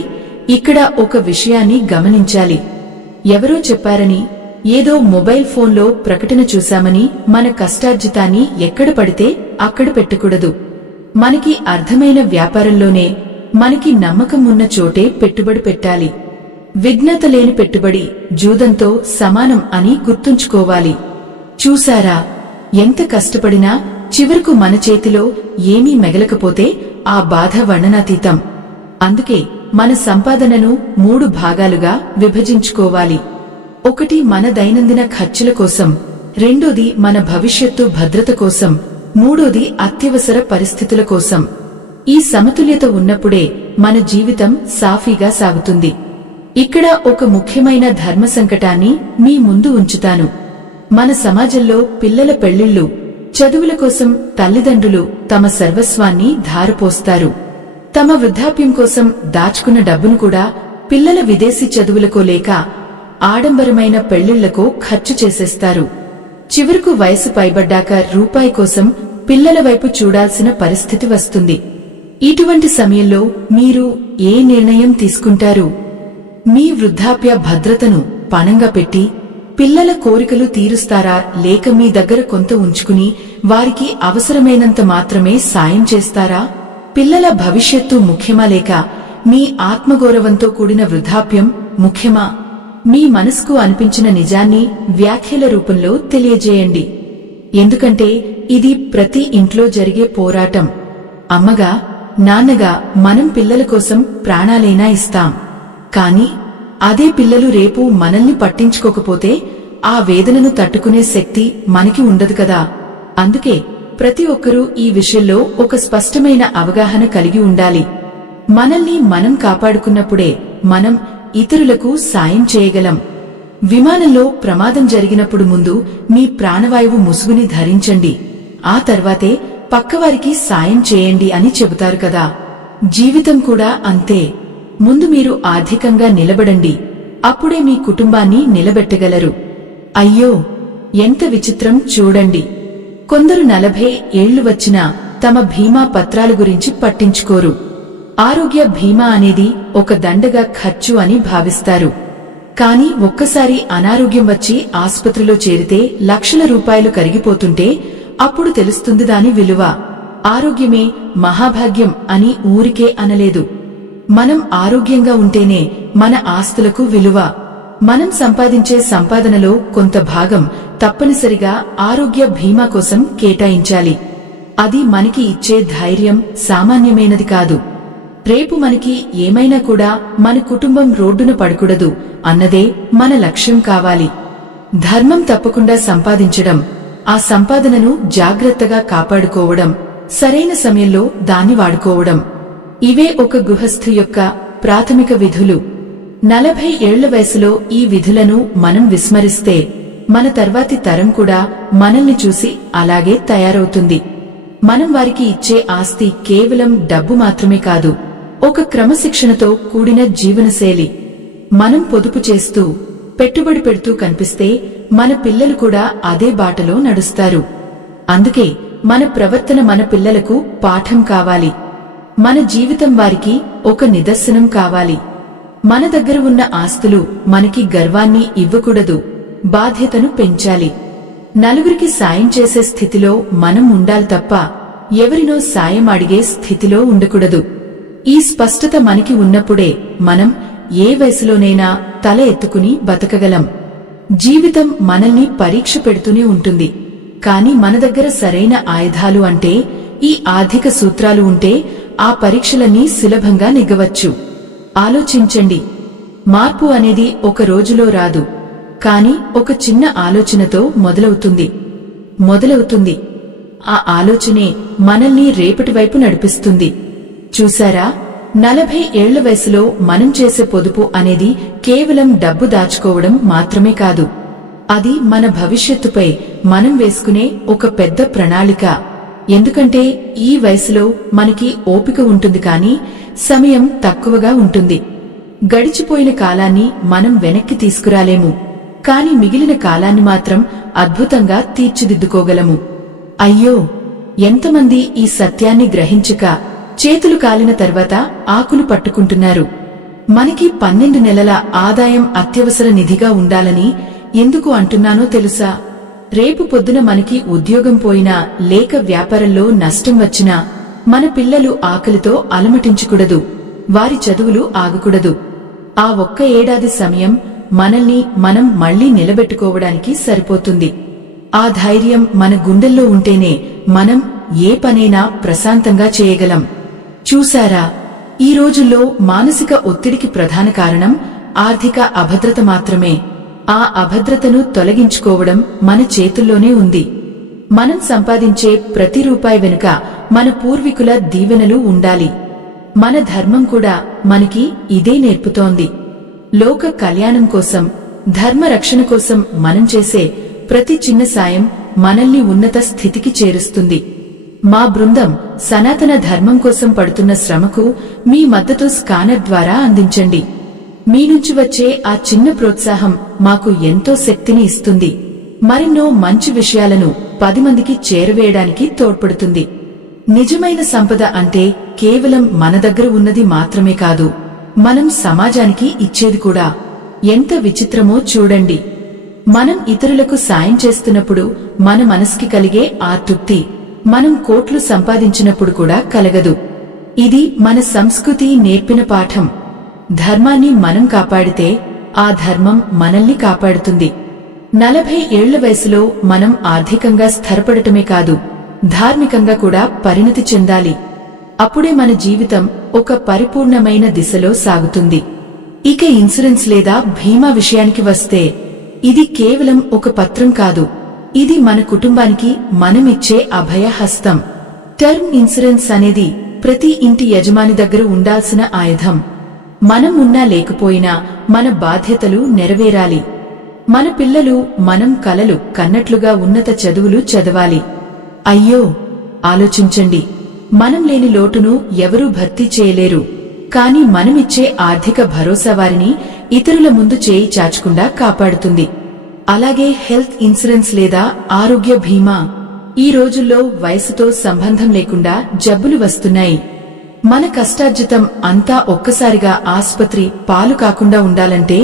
ఇక్కడ ఒక విషయాన్ని గమనించాలి. ఎవరో చెప్పారని, ఏదో మొబైల్ ఫోన్లో ప్రకటన చూశామని మన కష్టార్జితాన్ని ఎక్కడ పడితే అక్కడ పెట్టకూడదు. మనకి అర్థమైన వ్యాపారంలోనే, మనకి నమ్మకం ఉన్న చోటే పెట్టుబడి పెట్టాలి. విఘ్నత లేని పెట్టుబడి జూదంతో సమానం అని గుర్తుంచుకోవాలి. చూశారా, ఎంత కష్టపడినా చివరకు మన చేతిలో ఏమీ మిగలకపోతే ఆ బాధ వర్ణనాతీతం. అందుకే మన సంపాదనను 3 భాగాలుగా విభజించుకోవాలి. ఒకటి మన దైనందిన ఖర్చుల కోసం, రెండోది మన భవిష్యత్తు భద్రత కోసం, మూడోది అత్యవసర పరిస్థితుల కోసం. ఈ సమతుల్యత ఉన్నప్పుడే మన జీవితం సాఫీగా సాగుతుంది. ఇక్కడ ఒక ముఖ్యమైన ధర్మ సంకటాన్ని మీ ముందు ఉంచుతాను. మన సమాజంలో పిల్లల పెళ్లిళ్లు, చదువుల కోసం తల్లిదండ్రులు తమ సర్వస్వాన్ని ధారపోస్తారు. తమ వృద్ధాప్యం కోసం దాచుకున్న డబ్బును కూడా పిల్లల విదేశీ చదువులకో లేక ఆడంబరమైన పెళ్లిళ్లకో ఖర్చు చేసేస్తారు. చివరకు వయసు పైబడ్డాక రూపాయి కోసం పిల్లల వైపు చూడాల్సిన పరిస్థితి వస్తుంది. ఇటువంటి సమయంలో మీరు ఏ నిర్ణయం తీసుకుంటారు? మీ వృద్ధాప్య భద్రతను పణంగా పెట్టి పిల్లల కోరికలు తీరుస్తారా, లేక మీ దగ్గర కొంత ఉంచుకుని వారికి అవసరమైనంత మాత్రమే సాయం చేస్తారా? పిల్లల భవిష్యత్తు ముఖ్యమా, లేక మీ ఆత్మగౌరవంతో కూడిన వృద్ధాప్యం ముఖ్యమా? మీ మనసుకు అనిపించిన నిజాన్ని వ్యాఖ్యల రూపంలో తెలియజేయండి. ఎందుకంటే ఇది ప్రతి ఇంట్లో జరిగే పోరాటం. అమ్మగా, నాన్నగా మనం పిల్లల కోసం ప్రాణాలైనా ఇస్తాం. కాని అదే పిల్లలు రేపు మనల్ని పట్టించుకోకపోతే ఆ వేదనను తట్టుకునే శక్తి మనకి ఉండదు కదా. అందుకే ప్రతి ఒక్కరూ ఈ విషయంలో ఒక స్పష్టమైన అవగాహన కలిగి ఉండాలి. మనల్ని మనం కాపాడుకున్నప్పుడే మనం ఇతరులకు సాయం చేయగలం. విమానంలో ప్రమాదం జరిగినప్పుడు ముందు మీ ప్రాణవాయువు ముసుగుని ధరించండి, ఆ తర్వాతే పక్కవారికి సాయం చేయండి అని చెబుతారు కదా. జీవితం కూడా అంతే. ముందు మీరు ఆర్థికంగా నిలబడండి, అప్పుడే మీ కుటుంబాన్ని నిలబెట్టగలరు. అయ్యో, ఎంత విచిత్రం చూడండి. కొందరు 40 ఏళ్లు వచ్చినా తమ బీమా పత్రాల గురించి పట్టించుకోరు. ఆరోగ్య బీమా అనేది ఒక దండగా ఖర్చు అని భావిస్తారు. కాని ఒక్కసారి అనారోగ్యం వచ్చి ఆస్పత్రిలో చేరితే లక్షల రూపాయలు కరిగిపోతుంటే అప్పుడు తెలుస్తుంది దాని విలువ. ఆరోగ్యమే మహాభాగ్యం అని ఊరికే అనలేదు. మనం ఆరోగ్యంగా ఉంటేనే మన ఆస్తులకు విలువ. మనం సంపాదించే సంపాదనలో కొంత భాగం తప్పనిసరిగా ఆరోగ్య బీమా కోసం కేటాయించాలి. అది మనకి ఇచ్చే ధైర్యం సామాన్యమైనది కాదు. రేపు మనకి ఏమైనా కూడా మన కుటుంబం రోడ్డున పడకూడదు అన్నదే మన లక్ష్యం కావాలి. ధర్మం తప్పకుండా సంపాదించడం, ఆ సంపాదనను జాగ్రత్తగా కాపాడుకోవడం, సరైన సమయంలో దాన్ని వాడుకోవడం, ఇవే ఒక గృహస్థు యొక్క ప్రాథమిక విధులు. 40 ఏళ్ల వయసులో ఈ విధులను మనం విస్మరిస్తే మన తర్వాతి తరం కూడా మనల్ని చూసి అలాగే తయారవుతుంది. మనం వారికి ఇచ్చే ఆస్తి కేవలం డబ్బు మాత్రమే కాదు, ఒక క్రమశిక్షణతో కూడిన జీవనశైలి. మనం పొదుపు చేస్తూ, పెట్టుబడి పెడుతూ కనిపిస్తే మన పిల్లలు కూడా అదే బాటలో నడుస్తారు. అందుకే మన ప్రవర్తన మన పిల్లలకు పాఠం కావాలి. మన జీవితం వారికి ఒక నిదర్శనం కావాలి. మన దగ్గర ఉన్న ఆస్తులు మనకి గర్వాన్ని ఇవ్వకూడదు, బాధ్యతను పెంచాలి. నలుగురికి సాయం చేసే స్థితిలో మనం ఉండాలి తప్ప ఎవరినో సాయం అడిగే స్థితిలో ఉండకూడదు. ఈ స్పష్టత మనకి ఉన్నప్పుడే మనం ఏ వయసులోనైనా తల ఎత్తుకుని బతకగలం. జీవితం మనల్ని పరీక్ష పెడుతూనే ఉంటుంది. కాని మన దగ్గర సరైన ఆయుధాలు అంటే ఈ ఆర్థిక సూత్రాలు ఉంటే ఆ పరీక్షలన్నీ సులభంగా నెగ్గవచ్చు. ఆలోచించండి. మార్పు అనేది ఒక రోజులో రాదు, కాని ఒక చిన్న ఆలోచనతో మొదలవుతుంది. ఆ ఆలోచనే మనల్ని రేపటి వైపు నడిపిస్తుంది. చూశారా, 40 ఏళ్ల వయసులో మనం చేసే పొదుపు అనేది కేవలం డబ్బు దాచుకోవడం మాత్రమే కాదు. అది మన భవిష్యత్తుపై మనం వేసుకునే ఒక పెద్ద ప్రణాళిక. ఎందుకంటే ఈ వయసులో మనకి ఓపిక ఉంటుంది, కానీ సమయం తక్కువగా ఉంటుంది. గడిచిపోయిన కాలాన్ని మనం వెనక్కి తీసుకురాలేము, కాని మిగిలిన కాలాన్ని మాత్రం అద్భుతంగా తీర్చిదిద్దుకోగలము. అయ్యో, ఎంతమంది ఈ సత్యాన్ని గ్రహించక చేతులు కాలిన తర్వాత ఆకులు పట్టుకుంటున్నారు. మనకి 12 నెలల ఆదాయం అత్యవసర నిధిగా ఉండాలని ఎందుకు అంటున్నానో తెలుసా? రేపు పొద్దున మనకి ఉద్యోగం పోయినా లేక వ్యాపారంలో నష్టం వచ్చినా మన పిల్లలు ఆకలితో అలమటించకూడదు, వారి చదువులు ఆగకూడదు. ఆ ఒక్క ఏడాది సమయం మనల్ని మనం మళ్లీ నిలబెట్టుకోవడానికి సరిపోతుంది. ఆ ధైర్యం మన గుండెల్లో ఉంటేనే మనం ఏ పనైనా ప్రశాంతంగా చేయగలం. చూశారా, ఈ రోజుల్లో మానసిక ఒత్తిడికి ప్రధాన కారణం ఆర్థిక అభద్రత మాత్రమే. ఆ అభద్రతను తొలగించుకోవడం మన చేతుల్లోనే ఉంది. మనం సంపాదించే ప్రతి రూపాయి వెనుక మన పూర్వీకుల దీవెనలు ఉండాలి. మన ధర్మం కూడా మనకి ఇదే నేర్పుతోంది. లోక కళ్యాణం కోసం, ధర్మ రక్షణ కోసం మనం చేసే ప్రతి చిన్న సాయం మనల్ని ఉన్నత స్థితికి చేరుస్తుంది. మా బృందం సనాతన ధర్మం కోసం పడుతున్న శ్రమకు మీ మద్దతు స్కానర్ ద్వారా అందించండి. మీ నుంచి వచ్చే ఆ చిన్న ప్రోత్సాహం మాకు ఎంతో శక్తిని ఇస్తుంది. మరెన్నో మంచి విషయాలను 10 మందికి చేరవేయడానికి తోడ్పడుతుంది. నిజమైన సంపద అంటే కేవలం మన దగ్గర ఉన్నది మాత్రమే కాదు, మనం సమాజానికి ఇచ్చేది కూడా. ఎంత విచిత్రమో చూడండి. మనం ఇతరులకు సాయం చేస్తున్నప్పుడు మన మనసుకి కలిగే ఆ తృప్తి మనం కోట్లు సంపాదించినప్పుడు కూడా కలగదు. ఇది మన సంస్కృతి నేర్పిన పాఠం. ధర్మాన్ని మనం కాపాడితే ఆ ధర్మం మనల్ని కాపాడుతుంది. 40 ఏళ్ల వయసులో మనం ఆర్థికంగా స్థిరపడటమే కాదు, ధార్మికంగా కూడా పరిణతి చెందాలి. అప్పుడే మన జీవితం ఒక పరిపూర్ణమైన దిశలో సాగుతుంది. ఇక ఇన్సూరెన్స్ లేదా బీమా విషయానికి వస్తే, ఇది కేవలం ఒక పత్రం కాదు, ఇది మన కుటుంబానికి మనమిచ్చే అభయ హస్తం. టర్మ్ ఇన్సూరెన్స్ అనేది ప్రతి ఇంటి యజమాని దగ్గర ఉండాల్సిన ఆయుధం. మనం ఉన్నా లేకపోయినా మన బాధ్యతలు నెరవేరాలి. మన పిల్లలు మనం కలలు కన్నట్లుగా ఉన్నత చదువులు చదవాలి. అయ్యో, ఆలోచించండి. మనం లేని లోటును ఎవరూ భర్తీ చేయలేరు, కాని మనమిచ్చే ఆర్థిక భరోసా వారిని ఇతరుల ముందు చేయి చాచకుండా కాపాడుతుంది. అలాగే హెల్త్ ఇన్సూరెన్స్ లేదా ఆరోగ్య బీమా. ఈ రోజుల్లో వయసుతో సంబంధం లేకుండా జబ్బులు వస్తున్నాయి. మన కష్టార్జితం అంతా ఒక్కసారిగా ఆస్పత్రి పాలు కాకుండా ఉండాలంటే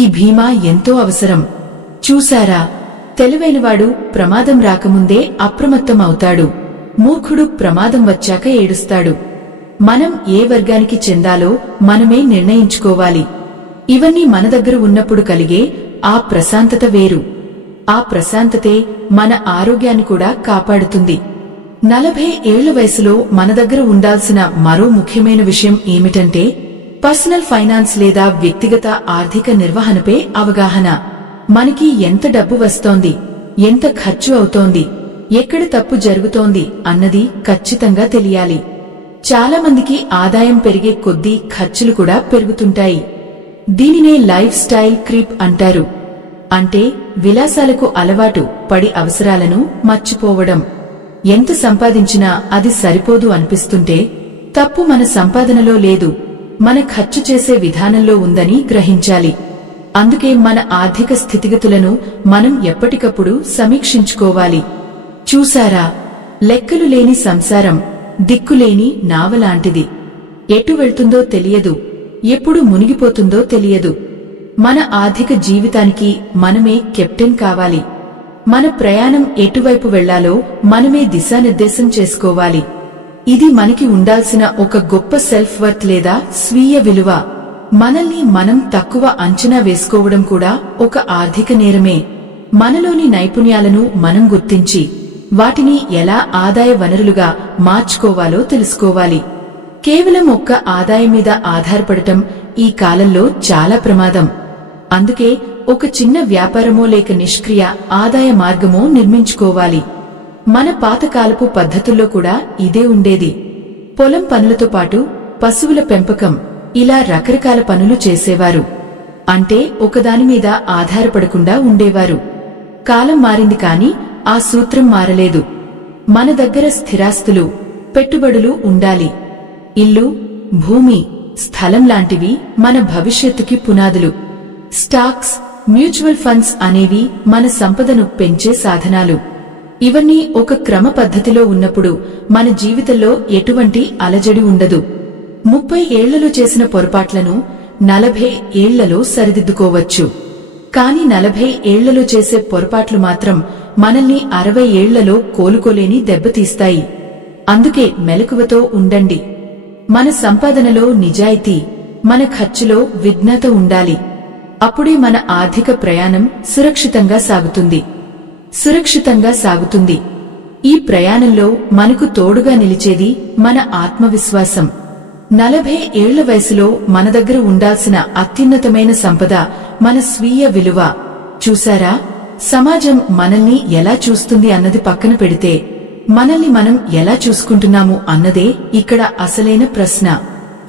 ఈ బీమా ఎంతో అవసరం. చూశారా, తెలివైనవాడు ప్రమాదం రాకముందే అప్రమత్తం అవుతాడు, మూర్ఖుడు ప్రమాదం వచ్చాక ఏడుస్తాడు. మనం ఏ వర్గానికి చెందాలో మనమే నిర్ణయించుకోవాలి. ఇవన్నీ మన దగ్గర ఉన్నప్పుడు కలిగే ఆ ప్రశాంతత వేరు. ఆ ప్రశాంతతే మన ఆరోగ్యాన్ని కూడా కాపాడుతుంది. 40 ఏళ్ల వయసులో మన దగ్గర ఉండాల్సిన మరో ముఖ్యమైన విషయం ఏమిటంటే పర్సనల్ ఫైనాన్స్ లేదా వ్యక్తిగత ఆర్థిక నిర్వహణపై అవగాహన. మనకి ఎంత డబ్బు వస్తోంది, ఎంత ఖర్చు అవుతోంది, ఎక్కడ తప్పు జరుగుతోంది అన్నది ఖచ్చితంగా తెలియాలి. చాలా మందికి ఆదాయం పెరిగే కొద్దీ ఖర్చులు కూడా పెరుగుతుంటాయి. దీనినే లైఫ్ స్టైల్ క్రీప్ అంటారు. అంటే విలాసాలకు అలవాటు పడి అవసరాలను మర్చిపోవడం. ఎంత సంపాదించినా అది సరిపోదు అనిపిస్తుంటే తప్పు మన సంపాదనలో లేదు, మన ఖర్చు చేసే విధానంలో ఉందని గ్రహించాలి. అందుకే మన ఆర్థిక స్థితిగతులను మనం ఎప్పటికప్పుడు సమీక్షించుకోవాలి. చూశారా, లెక్కలు లేని సంసారం దిక్కులేని నావలాంటిది. ఎటు వెళ్తుందో తెలియదు, ఎప్పుడు మునిగిపోతుందో తెలియదు. మన ఆర్థిక జీవితానికి మనమే కెప్టెన్ కావాలి. మన ప్రయాణం ఎటువైపు వెళ్లాలో మనమే దిశానిర్దేశం చేసుకోవాలి. ఇది మనకి ఉండాల్సిన ఒక గొప్ప సెల్ఫ్ వర్త్ లేదా స్వీయ విలువ. మనల్ని మనం తక్కువ అంచనా వేసుకోవడం కూడా ఒక ఆర్థిక నేరమే. మనలోని నైపుణ్యాలను మనం గుర్తించి వాటిని ఎలా ఆదాయ వనరులుగా మార్చుకోవాలో తెలుసుకోవాలి. కేవలం ఒక్క ఆదాయం మీద ఆధారపడటం ఈ కాలంలో చాలా ప్రమాదం. అందుకే ఒక చిన్న వ్యాపారమో లేక నిష్క్రియ ఆదాయ మార్గమో నిర్మించుకోవాలి. మన పాతకాలపు పద్ధతుల్లో కూడా ఇదే ఉండేది. పొలం పనులతో పాటు పశువుల పెంపకం, ఇలా రకరకాల పనులు చేసేవారు. అంటే ఒకదానిమీద ఆధారపడకుండా ఉండేవారు. కాలం మారింది కాని ఆ సూత్రం మారలేదు. మన దగ్గర స్థిరాస్తులు, పెట్టుబడులు ఉండాలి. ఇల్లు, భూమి, స్థలం లాంటివి మన భవిష్యత్తుకి పునాదులు. స్టాక్స్, మ్యూచువల్ ఫండ్స్ అనేవి మన సంపదను పెంచే సాధనాలు. ఇవన్నీ ఒక క్రమ పద్ధతిలో ఉన్నప్పుడు మన జీవితంలో ఎటువంటి అలజడి ఉండదు. 30 ఏళ్లలో చేసిన పొరపాట్లను 40 ఏళ్లలో సరిదిద్దుకోవచ్చు. కాని 40 ఏళ్లలో చేసే పొరపాట్లు మాత్రం మనల్ని 60 ఏళ్లలో కోలుకోలేని దెబ్బతీస్తాయి. అందుకే మెలకువతో ఉండండి. మన సంపాదనలో నిజాయితీ, మన ఖర్చులో విజ్ఞత ఉండాలి. అప్పుడే మన ఆర్థిక ప్రయాణం సురక్షితంగా సాగుతుంది. ఈ ప్రయాణంలో మనకు తోడుగా నిలిచేది మన ఆత్మవిశ్వాసం. 40 ఏళ్ల వయసులో మన దగ్గర ఉండాల్సిన అత్యున్నతమైన సంపద మన స్వీయ విలువ. చూశారా, సమాజం మనల్ని ఎలా చూస్తుంది అన్నది పక్కన పెడితే మనల్ని మనం ఎలా చూసుకుంటున్నాము అన్నదే ఇక్కడ అసలైన ప్రశ్న.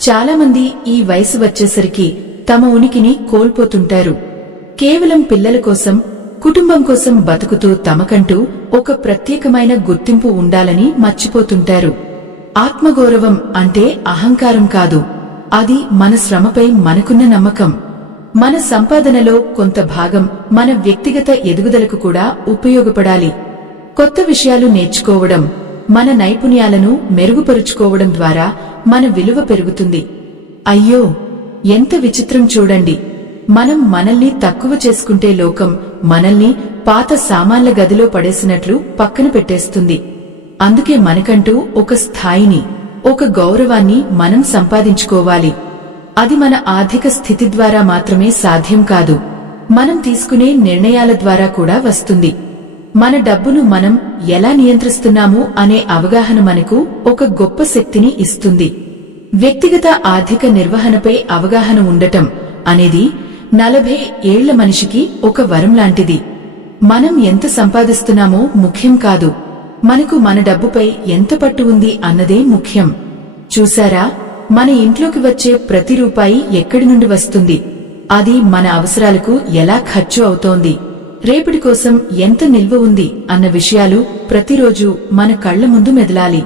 చాలామంది ఈ వయసు వచ్చేసరికి తమ ఉనికిని కోల్పోతుంటారు. కేవలం పిల్లల కోసం, కుటుంబం కోసం బతుకుతూ తమకంటూ ఒక ప్రత్యేకమైన గుర్తింపు ఉండాలని మర్చిపోతుంటారు. ఆత్మగౌరవం అంటే అహంకారం కాదు, అది మన శ్రమపై మనకున్న నమ్మకం. మన సంపాదనలో కొంత భాగం మన వ్యక్తిగత ఎదుగుదలకు కూడా ఉపయోగపడాలి. కొత్త విషయాలు నేర్చుకోవడం, మన నైపుణ్యాలను మెరుగుపరుచుకోవడం ద్వారా మన విలువ పెరుగుతుంది. అయ్యో, ఎంత విచిత్రం చూడండి. మనం మనల్ని తక్కువ చేసుకుంటే లోకం మనల్ని పాత సామాన్ల గదిలో పడేసినట్లు పక్కన పెట్టేస్తుంది. అందుకే మనకంటూ ఒక స్థాయిని, ఒక గౌరవాన్ని మనం సంపాదించుకోవాలి. అది మన ఆర్థిక స్థితి ద్వారా మాత్రమే సాధ్యం కాదు, మనం తీసుకునే నిర్ణయాల ద్వారా కూడా వస్తుంది. మన డబ్బును మనం ఎలా నియంత్రిస్తున్నాము అనే అవగాహన మనకు ఒక గొప్ప శక్తిని ఇస్తుంది. వ్యక్తిగత ఆర్థిక నిర్వహణపై అవగాహన ఉండటం అనేది 40 ఏళ్ల మనిషికి ఒక వరం లాంటిది. మనం ఎంత సంపాదిస్తున్నామో ముఖ్యం కాదు, మనకు మన డబ్బుపై ఎంత పట్టు ఉంది అన్నదే ముఖ్యం. చూశారా, మన ఇంట్లోకి వచ్చే ప్రతి రూపాయి ఎక్కడి నుండి వస్తుంది, అది మన అవసరాలకు ఎలా ఖర్చు అవుతోంది, రేపటి కోసం ఎంత నిల్వ ఉంది అన్న విషయాలు ప్రతిరోజు మన కళ్ల ముందు మెదలాలి.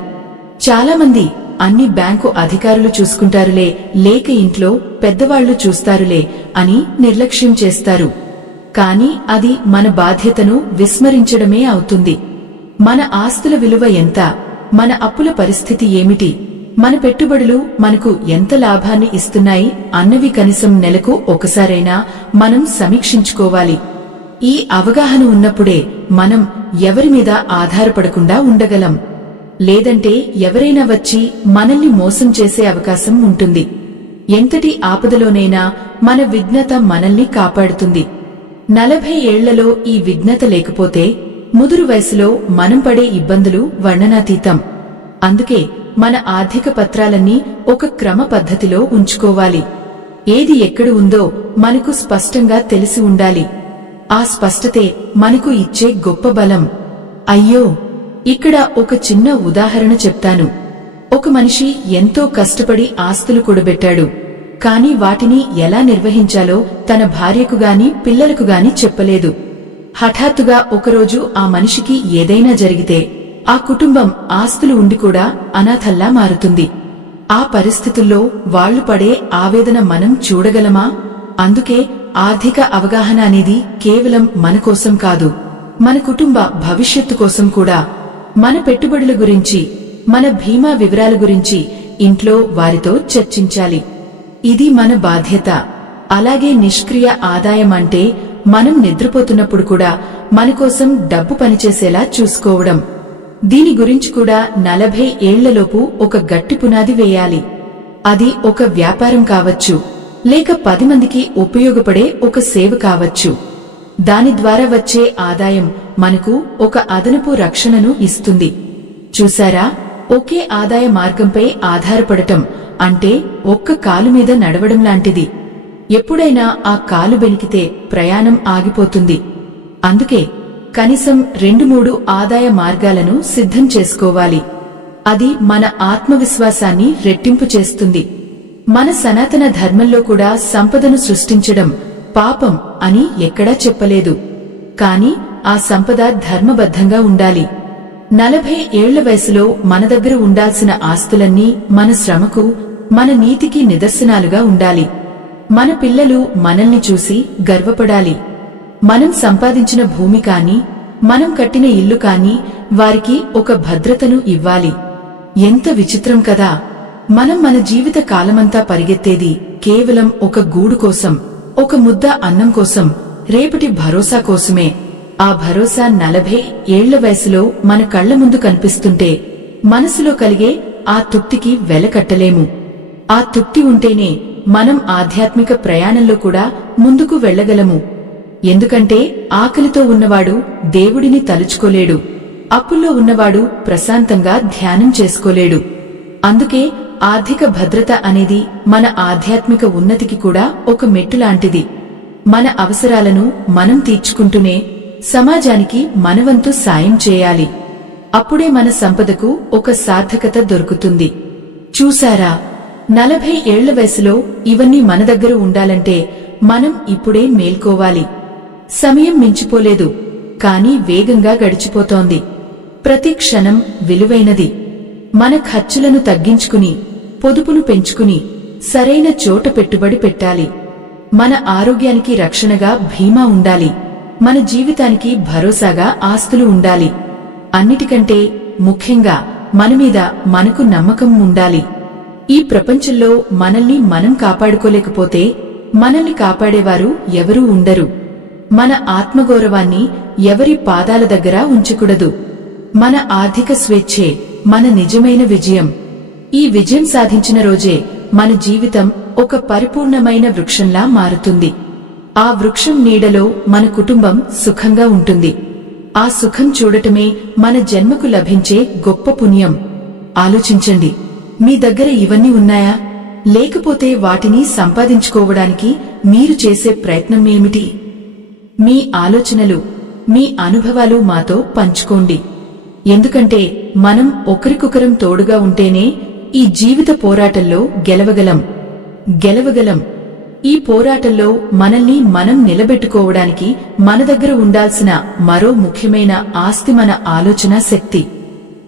చాలామంది అన్ని బ్యాంకు అధికారులు చూసుకుంటారులే, లేక ఇంట్లో పెద్దవాళ్లు చూస్తారులే అని నిర్లక్ష్యం చేస్తారు. కాని అది మన బాధ్యతను విస్మరించడమే అవుతుంది. మన ఆస్తుల విలువ ఎంత, మన అప్పుల పరిస్థితి ఏమిటి, మన పెట్టుబడులు మనకు ఎంత లాభాన్ని ఇస్తున్నాయి అన్నవి కనీసం నెలకు ఒకసారైనా మనం సమీక్షించుకోవాలి. ఈ అవగాహన ఉన్నప్పుడే మనం ఎవరి మీద ఆధారపడకుండా ఉండగలం. లేదంటే ఎవరైనా వచ్చి మనల్ని మోసం చేసే అవకాశం ఉంటుంది. ఎంతటి ఆపదలోనైనా మన విజ్ఞత మనల్ని కాపాడుతుంది. 40 ఏళ్లలో ఈ విజ్ఞత లేకపోతే ముదురు వయసులో మనం పడే ఇబ్బందులు వర్ణనాతీతం. అందుకే మన ఆర్థిక పత్రాలన్నీ ఒక క్రమ పద్ధతిలో ఉంచుకోవాలి. ఏది ఎక్కడ ఉందో మనకు స్పష్టంగా తెలిసి ఉండాలి. ఆ స్పష్టతే మనకు ఇచ్చే గొప్ప బలం. అయ్యో, ఇక్కడ ఒక చిన్న ఉదాహరణ చెప్తాను. ఒక మనిషి ఎంతో కష్టపడి ఆస్తులు కూడబెట్టాడు. కాని వాటిని ఎలా నిర్వహించాలో తన భార్యకు గాని పిల్లలకు గాని చెప్పలేదు. హఠాత్తుగా ఒకరోజు ఆ మనిషికి ఏదైనా జరిగితే ఆ కుటుంబం ఆస్తులు ఉండి కూడా అనాథల్లా మారుతుంది. ఆ పరిస్థితుల్లో వాళ్లు పడే ఆవేదన మనం చూడగలమా? అందుకే ఆర్థిక అవగాహన అనేది కేవలం మన కోసం కాదు, మన కుటుంబ భవిష్యత్తు కోసం కూడా. మన పెట్టుబడుల గురించి, మన బీమా వివరాల గురించి ఇంట్లో వారితో చర్చించాలి. ఇది మన బాధ్యత. అలాగే నిష్క్రియ ఆదాయం అంటే మనం నిద్రపోతున్నప్పుడు కూడా మన కోసం డబ్బు పనిచేసేలా చూసుకోవడం. దీని గురించి కూడా 40 ఏళ్లలోపు ఒక గట్టి పునాది వేయాలి. అది ఒక వ్యాపారం కావచ్చు, లేక 10 మందికి ఉపయోగపడే ఒక సేవ కావచ్చు. దాని ద్వారా వచ్చే ఆదాయం మనకు ఒక అదనపు రక్షణను ఇస్తుంది. చూశారా, ఒకే ఆదాయ మార్గంపై ఆధారపడటం అంటే ఒక్క కాలు మీద నడవడం లాంటిది. ఎప్పుడైనా ఆ కాలు బెనికితే ప్రయాణం ఆగిపోతుంది. అందుకే కనీసం 2-3 ఆదాయ మార్గాలను సిద్ధం చేసుకోవాలి. అది మన ఆత్మవిశ్వాసాన్ని రెట్టింపు చేస్తుంది. మన సనాతన ధర్మంలో కూడా సంపదను సృష్టించడం పాపం అని ఎక్కడా చెప్పలేదు. కాని ఆ సంపద ధర్మబద్ధంగా ఉండాలి. 40 ఏళ్ల వయసులో మన దగ్గర ఉండాల్సిన ఆస్తులన్నీ మన శ్రమకు, మన నీతికి నిదర్శనాలుగా ఉండాలి. మన పిల్లలు మనల్ని చూసి గర్వపడాలి. మనం సంపాదించిన భూమి కాని, మనం కట్టిన ఇల్లు కాని వారికి ఒక భద్రతను ఇవ్వాలి. ఎంత విచిత్రం కదా! మనం మన జీవిత కాలమంతా పరిగెత్తేది కేవలం ఒక గూడు కోసం, ఒక ముద్ద అన్నం కోసం, రేపటి భరోసా కోసమే. ఆ భరోసా 40 ఏళ్ల వయసులో మన కళ్ల ముందు కనిపిస్తుంటే మనసులో కలిగే ఆ తృప్తికి వెల కట్టలేము. ఆ తృప్తి ఉంటేనే మనం ఆధ్యాత్మిక ప్రయాణంలో కూడా ముందుకు వెళ్లగలము. ఎందుకంటే ఆకలితో ఉన్నవాడు దేవుడిని తలుచుకోలేడు, అప్పుల్లో ఉన్నవాడు ప్రశాంతంగా ధ్యానం చేసుకోలేడు. అందుకే ఆర్థిక భద్రత అనేది మన ఆధ్యాత్మిక ఉన్నతికి కూడా ఒక మెట్టులాంటిది. మన అవసరాలను మనం తీర్చుకుంటూనే సమాజానికి మనవంతు సాయం చేయాలి. అప్పుడే మన సంపదకు ఒక సార్థకత దొరుకుతుంది. చూశారా, 40 ఏళ్ల వయసులో ఇవన్నీ మన దగ్గర ఉండాలంటే మనం ఇప్పుడే మేల్కోవాలి. సమయం మించిపోలేదు, కాని వేగంగా గడిచిపోతోంది. ప్రతి క్షణం విలువైనది. మన ఖర్చులను తగ్గించుకుని, పొదుపును పెంచుకుని సరైన చోట పెట్టుబడి పెట్టాలి. మన ఆరోగ్యానికి రక్షణగా బీమా ఉండాలి. మన జీవితానికి భరోసాగా ఆస్తులు ఉండాలి. అన్నిటికంటే ముఖ్యంగా మనమీద మనకు నమ్మకం ఉండాలి. ఈ ప్రపంచంలో మనల్ని మనం కాపాడుకోలేకపోతే మనల్ని కాపాడేవారు ఎవరూ ఉండరు. మన ఆత్మగౌరవాన్ని ఎవరి పాదాల దగ్గర ఉంచకూడదు. మన ఆర్థిక స్వేచ్ఛే మన నిజమైన విజయం. ఈ విజయం సాధించిన రోజే మన జీవితం ఒక పరిపూర్ణమైన వృక్షంలా మారుతుంది. ఆ వృక్షం నీడలో మన కుటుంబం సుఖంగా ఉంటుంది. ఆ సుఖం చూడటమే మన జన్మకు లభించే గొప్ప పుణ్యం. ఆలోచించండి, మీ దగ్గర ఇవన్నీ ఉన్నాయా? లేకపోతే వాటిని సంపాదించుకోవడానికి మీరు చేసే ప్రయత్నం ఏమిటి? మీ ఆలోచనలు, మీ అనుభవాలు మాతో పంచుకోండి. ఎందుకంటే మనం ఒకరికొకరం తోడుగా ఉంటేనే ఈ జీవిత పోరాటంలో గెలవగలం. ఈ పోరాటంలో మనల్ని మనం నిలబెట్టుకోవడానికి మన దగ్గర ఉండాల్సిన మరో ముఖ్యమైన ఆస్తి మన ఆలోచన శక్తి.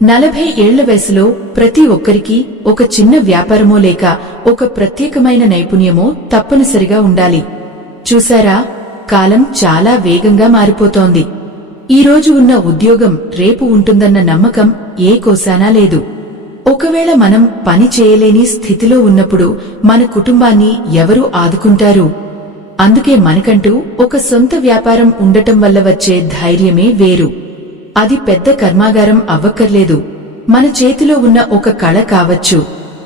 40 ఏళ్ల వయసులో ప్రతి ఒక్కరికి ఒక చిన్న వ్యాపారమో లేక ఒక ప్రత్యేకమైన నైపుణ్యమో తప్పనిసరిగా ఉండాలి. చూశారా, కాలం చాలా వేగంగా మారిపోతోంది. ఈరోజు ఉన్న ఉద్యోగం రేపు ఉంటుందన్న నమ్మకం ఏ కోశానా లేదు. ఒకవేళ మనం పని చేయలేని స్థితిలో ఉన్నప్పుడు మన కుటుంబాన్ని ఎవరు ఆదుకుంటారు? అందుకే మనకంటూ ఒక సొంత వ్యాపారం ఉండటం వల్ల వచ్చే ధైర్యమే వేరు. అది పెద్ద కర్మాగారం అవ్వక్కర్లేదు. మన చేతిలో ఉన్న ఒక కళ కావచ్చు,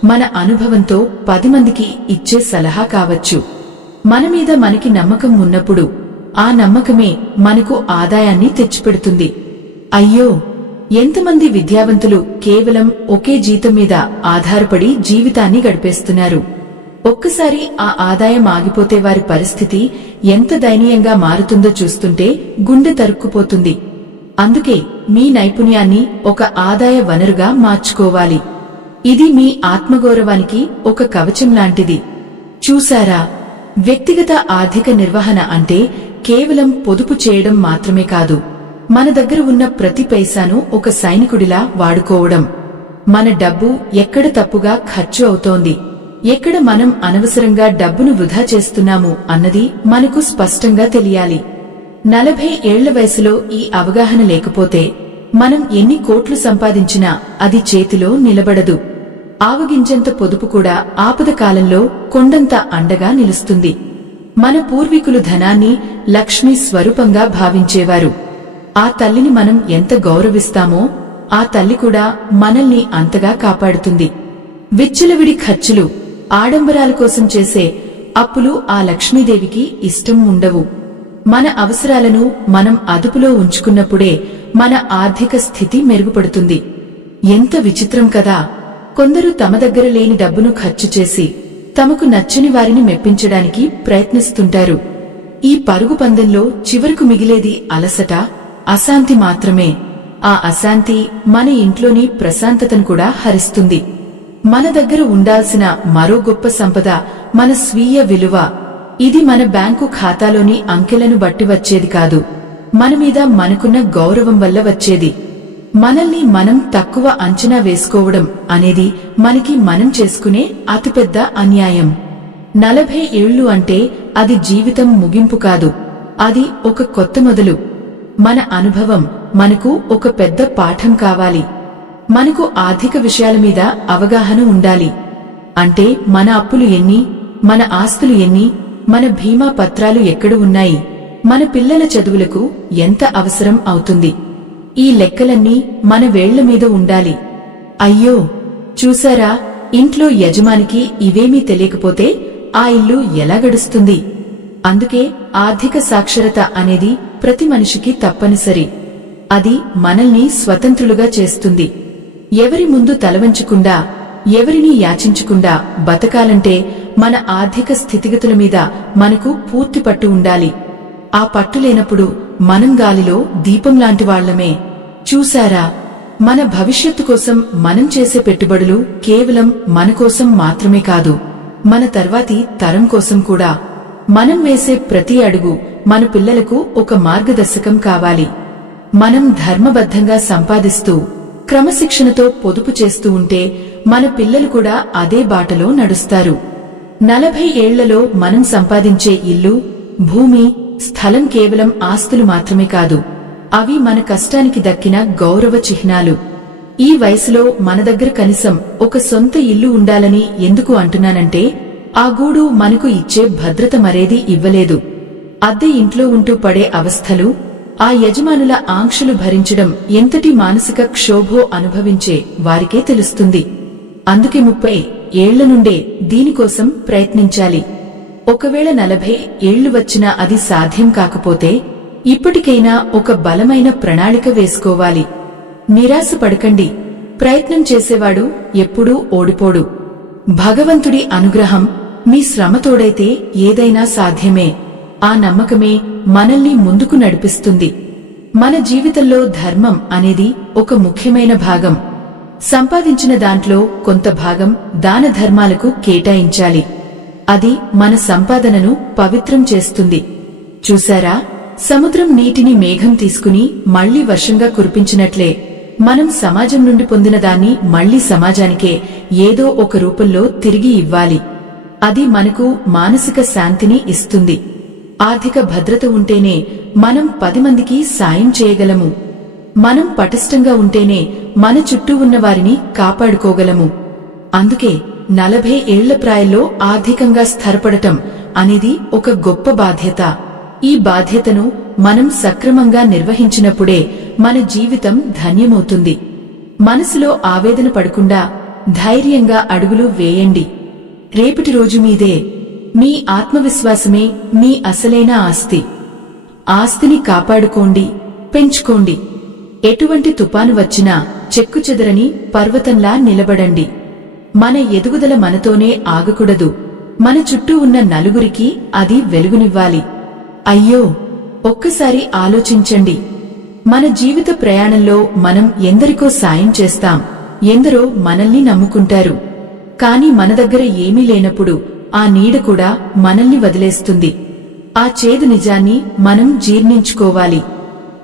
మన అనుభవంతో 10 మందికి ఇచ్చే సలహా కావచ్చు. మన మీద మనకి నమ్మకం ఉన్నప్పుడు ఆ నమ్మకమే మనకు ఆదాయాన్ని తెచ్చిపెడుతుంది. అయ్యో, ఎంతమంది విద్యావంతులు కేవలం ఒకే జీతం మీద ఆధారపడి జీవితాన్ని గడిపేస్తున్నారు. ఒక్కసారి ఆ ఆదాయం ఆగిపోతే వారి పరిస్థితి ఎంత దయనీయంగా మారుతుందో చూస్తుంటే గుండె తరుక్కుపోతుంది. అందుకే మీ నైపుణ్యాన్ని ఒక ఆదాయ వనరుగా మార్చుకోవాలి. ఇది మీ ఆత్మగౌరవానికి ఒక కవచం లాంటిది. చూశారా, వ్యక్తిగత ఆర్థిక నిర్వహణ అంటే కేవలం పొదుపు చేయడం మాత్రమే కాదు, మన దగ్గర ఉన్న ప్రతి పైసాను ఒక సైనికుడిలా వాడుకోవడం. మన డబ్బు ఎక్కడ తప్పుగా ఖర్చు అవుతోంది, ఎక్కడ మనం అనవసరంగా డబ్బును వృధా చేస్తున్నాము అన్నది మనకు స్పష్టంగా తెలియాలి. 40 ఏళ్ల వయసులో ఈ అవగాహన లేకపోతే మనం ఎన్ని కోట్లు సంపాదించినా అది చేతిలో నిలబడదు. ఆవగింజంత పొదుపు కూడా ఆపద కాలంలో కొండంత అండగా నిలుస్తుంది. మన పూర్వీకులు ధనాన్ని లక్ష్మీ స్వరూపంగా భావించేవారు. ఆ తల్లిని మనం ఎంత గౌరవిస్తామో ఆ తల్లి కూడా మనల్ని అంతగా కాపాడుతుంది. విచ్చలవిడి ఖర్చులు, ఆడంబరాల కోసం చేసే అప్పులు ఆ లక్ష్మీదేవికి ఇష్టం ఉండవు. మన అవసరాలను మనం అదుపులో ఉంచుకున్నప్పుడే మన ఆర్థిక స్థితి మెరుగుపడుతుంది. ఎంత విచిత్రం కదా! కొందరు తమ దగ్గర లేని డబ్బును ఖర్చు చేసి తమకు నచ్చని వారిని మెప్పించడానికి ప్రయత్నిస్తుంటారు. ఈ పరుగు పందెంలో చివరకు మిగిలేది అలసట, అశాంతి మాత్రమే. ఆ అశాంతి మన ఇంట్లోని ప్రశాంతతను కూడా హరిస్తుంది. మన దగ్గర ఉండాల్సిన మరో గొప్ప సంపద మన స్వీయ విలువ. ఇది మన బ్యాంకు ఖాతాలోని అంకెలను బట్టి వచ్చేది కాదు, మన మీద మనకున్న గౌరవం వల్ల వచ్చేది. మనల్ని మనం తక్కువ అంచనా వేసుకోవడం అనేది మనకి మనం చేసుకునే అతిపెద్ద అన్యాయం. 40 ఏళ్లు అంటే అది జీవితం ముగింపు కాదు, అది ఒక కొత్త మొదలు. మన అనుభవం మనకు ఒక పెద్ద పాఠం కావాలి. మనకు ఆర్థిక విషయాల మీద అవగాహన ఉండాలి. అంటే మన అప్పులు ఎన్ని, మన ఆస్తులు ఎన్ని, మన బీమా పత్రాలు ఎక్కడ ఉన్నాయి, మన పిల్లల చదువులకు ఎంత అవసరం అవుతుంది. ఈ లెక్కలన్నీ మన వేళ్ల మీద ఉండాలి. అయ్యో చూసారా, ఇంట్లో యజమానికి ఇవేమీ తెలియకపోతే ఆ ఇల్లు ఎలా గడుస్తుంది? అందుకే ఆర్థిక సాక్షరత అనేది ప్రతి మనిషికి తప్పనిసరి. అది మనల్ని స్వతంత్రులుగా చేస్తుంది. ఎవరి ముందు తలవంచకుండా, ఎవరినీ యాచించకుండా బతకాలంటే మన ఆర్థిక స్థితిగతుల మీద మనకు పూర్తి పట్టు ఉండాలి. ఆ పట్టు లేనప్పుడు మనం గాలిలో దీపంలాంటి వాళ్లమే. చూసారా, మన భవిష్యత్తు కోసం మనం చేసే పెట్టుబడులు కేవలం మన కోసం మాత్రమే కాదు, మన తర్వాతి తరం కోసం కూడా. మనం వేసే ప్రతి అడుగు మన పిల్లలకు ఒక మార్గదర్శకం కావాలి. మనం ధర్మబద్ధంగా సంపాదిస్తూ క్రమశిక్షణతో పొదుపు చేస్తూ ఉంటే మన పిల్లలు కూడా అదే బాటలో నడుస్తారు. 40 ఏళ్లలో మనం సంపాదించే ఇల్లు, భూమి, స్థలం కేవలం ఆస్తులు మాత్రమే కాదు, అవి మన కష్టానికి దక్కిన గౌరవ చిహ్నాలు. ఈ వయసులో మన దగ్గర కనీసం ఒక సొంత ఇల్లు ఉండాలని ఎందుకు అంటున్నానంటే, ఆ గూడు మనకు ఇచ్చే భద్రత మరేది ఇవ్వలేదు. అద్దె ఇంట్లో ఉంటూ పడే అవస్థలు, ఆ యజమానుల ఆంక్షలు భరించడం ఎంతటి మానసిక క్షోభో అనుభవించే వారికే తెలుస్తుంది. అందుకే 30 ఏళ్ల నుండే దీనికోసం ప్రయత్నించాలి. ఒకవేళ 40 ఏళ్లు వచ్చినా అది సాధ్యం కాకపోతే ఇప్పటికైనా ఒక బలమైన ప్రణాళిక వేసుకోవాలి. నిరాశ పడకండి, ప్రయత్నం చేసేవాడు ఎప్పుడూ ఓడిపోడు. భగవంతుడి అనుగ్రహం, మీ శ్రమ తోడైతే ఏదైనా సాధ్యమే. ఆ నమ్మకమే మనల్ని ముందుకు నడిపిస్తుంది. మన జీవితంలో ధర్మం అనేది ఒక ముఖ్యమైన భాగం. సంపాదించిన దాంట్లో కొంత భాగం దాన ధర్మాలకు కేటాయించాలి. అది మన సంపాదనను పవిత్రం చేస్తుంది. చూశారా, సముద్రం నీటిని మేఘం తీసుకుని మళ్లీ వర్షంగా కురిపించినట్లే మనం సమాజం నుండి పొందిన దాన్ని మళ్లీ సమాజానికే ఏదో ఒక రూపంలో తిరిగి ఇవ్వాలి. అది మనకు మానసిక శాంతిని ఇస్తుంది. ఆర్థిక భద్రత ఉంటేనే మనం 10 మందికి సాయం చేయగలము. మనం పటిష్టంగా ఉంటేనే మన చుట్టూ ఉన్న వారిని కాపాడుకోగలము. అందుకే 40 ఏళ్ల ప్రాయంలో ఆర్థికంగా స్థిరపడటం అనేది ఒక గొప్ప బాధ్యత. ఈ బాధ్యతను మనం సక్రమంగా నిర్వహించినప్పుడే మన జీవితం ధన్యమవుతుంది. మనసులో ఆవేదన పడకుండా ధైర్యంగా అడుగులు వేయండి. రేపటి రోజు మీదే. మీ ఆత్మవిశ్వాసమే మీ అసలైన ఆస్తి. ఆస్తిని కాపాడుకోండి, పెంచుకోండి. ఎటువంటి తుపాను వచ్చినా చెక్కుచెదరని పర్వతంలా నిలబడండి. మన ఎదుగుదల మనతోనే ఆగకూడదు, మన చుట్టూ ఉన్న నలుగురికి అది వెలుగునివ్వాలి. అయ్యో, ఒక్కసారి ఆలోచించండి. మన జీవిత ప్రయాణంలో మనం ఎందరికో సాయం చేస్తాం, ఎందరో మనల్ని నమ్ముకుంటారు. కాని మన దగ్గర ఏమీ లేనప్పుడు ఆ నీడ కూడా మనల్ని వదిలేస్తుంది. ఆ చేదు నిజాన్ని మనం జీర్ణించుకోవాలి.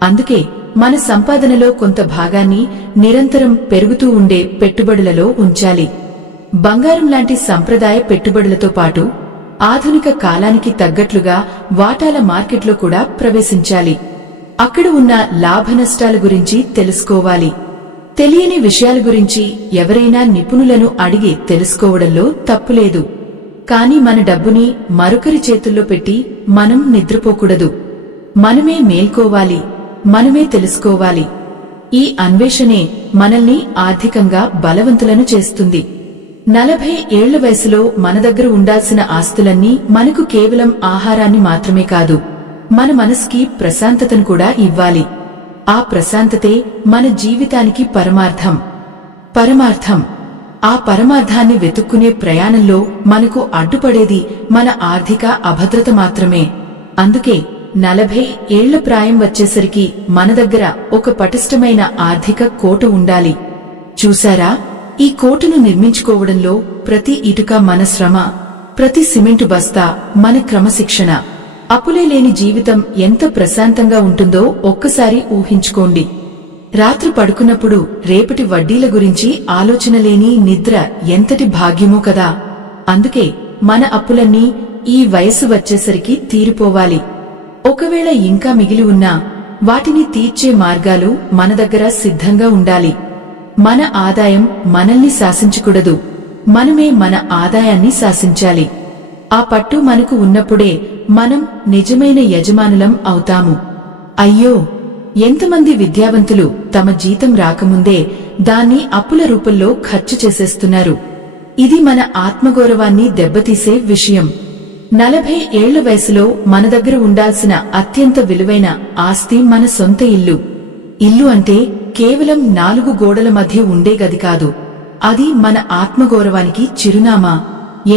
అందుకే మన సంపాదనలో కొంత భాగాన్ని నిరంతరం పెరుగుతూ ఉండే పెట్టుబడులలో ఉంచాలి. బంగారం లాంటి సంప్రదాయ పెట్టుబడులతో పాటు ఆధునిక కాలానికి తగ్గట్లుగా వాటాల మార్కెట్లో కూడా ప్రవేశించాలి. అక్కడ ఉన్న లాభనష్టాల గురించి తెలుసుకోవాలి. తెలియని విషయాల గురించి ఎవరైనా నిపుణులను అడిగి తెలుసుకోవడంలో తప్పులేదు. కాని మన డబ్బుని మరొకరి చేతుల్లో పెట్టి మనం నిద్రపోకూడదు. మనమే మేల్కోవాలి, మనమే తెలుసుకోవాలి. ఈ అన్వేషణే మనల్ని ఆర్థికంగా బలవంతులను చేస్తుంది. 40 ఏళ్ల వయసులో మన దగ్గర ఉండాల్సిన ఆస్తులన్నీ మనకు కేవలం ఆహారాన్ని మాత్రమే కాదు, మన మనసుకి ప్రశాంతతను కూడా ఇవ్వాలి. ఆ ప్రశాంతతే మన జీవితానికి పరమార్థం. ఆ పరమార్థాన్ని వెతుక్కునే ప్రయాణంలో మనకు అడ్డుపడేది మన ఆర్థిక అభద్రత మాత్రమే. అందుకే 40 ఏళ్ల ప్రాయం వచ్చేసరికి మన దగ్గర ఒక పటిష్టమైన ఆర్థిక కోట ఉండాలి. చూశారా, ఈ కోటను నిర్మించుకోవడంలో ప్రతి ఇటుక మన శ్రమ, ప్రతి సిమెంటు బస్తా మన క్రమశిక్షణ. అప్పులే లేని జీవితం ఎంత ప్రశాంతంగా ఉంటుందో ఒక్కసారి ఊహించుకోండి. రాత్రి పడుకున్నప్పుడు రేపటి వడ్డీల గురించి ఆలోచనలేని నిద్ర ఎంతటి భాగ్యమో కదా. అందుకే మన అప్పులన్నీ ఈ వయసు వచ్చేసరికి తీరిపోవాలి. ఒకవేళ ఇంకా మిగిలి ఉన్నా వాటిని తీర్చే మార్గాలు మన దగ్గర సిద్ధంగా ఉండాలి. మన ఆదాయం మనల్ని శాసించకూడదు, మనమే మన ఆదాయాన్ని శాసించాలి. ఆ పట్టు మనకు ఉన్నప్పుడే మనం నిజమైన యజమానులం అవుతాము. అయ్యో, ఎంతమంది విద్యావంతులు తమ జీతం రాకముందే దాన్ని అప్పుల రూపంలో ఖర్చు చేసేస్తున్నారు. ఇది మన ఆత్మగౌరవాన్ని దెబ్బతీసే విషయం. 40 ఏళ్ల వయసులో మన దగ్గర ఉండాల్సిన అత్యంత విలువైన ఆస్తి మన సొంత ఇల్లు. ఇల్లు అంటే కేవలం 4 గోడల మధ్య ఉండే గది కాదు. అది మన ఆత్మగౌరవానికి చిరునామా.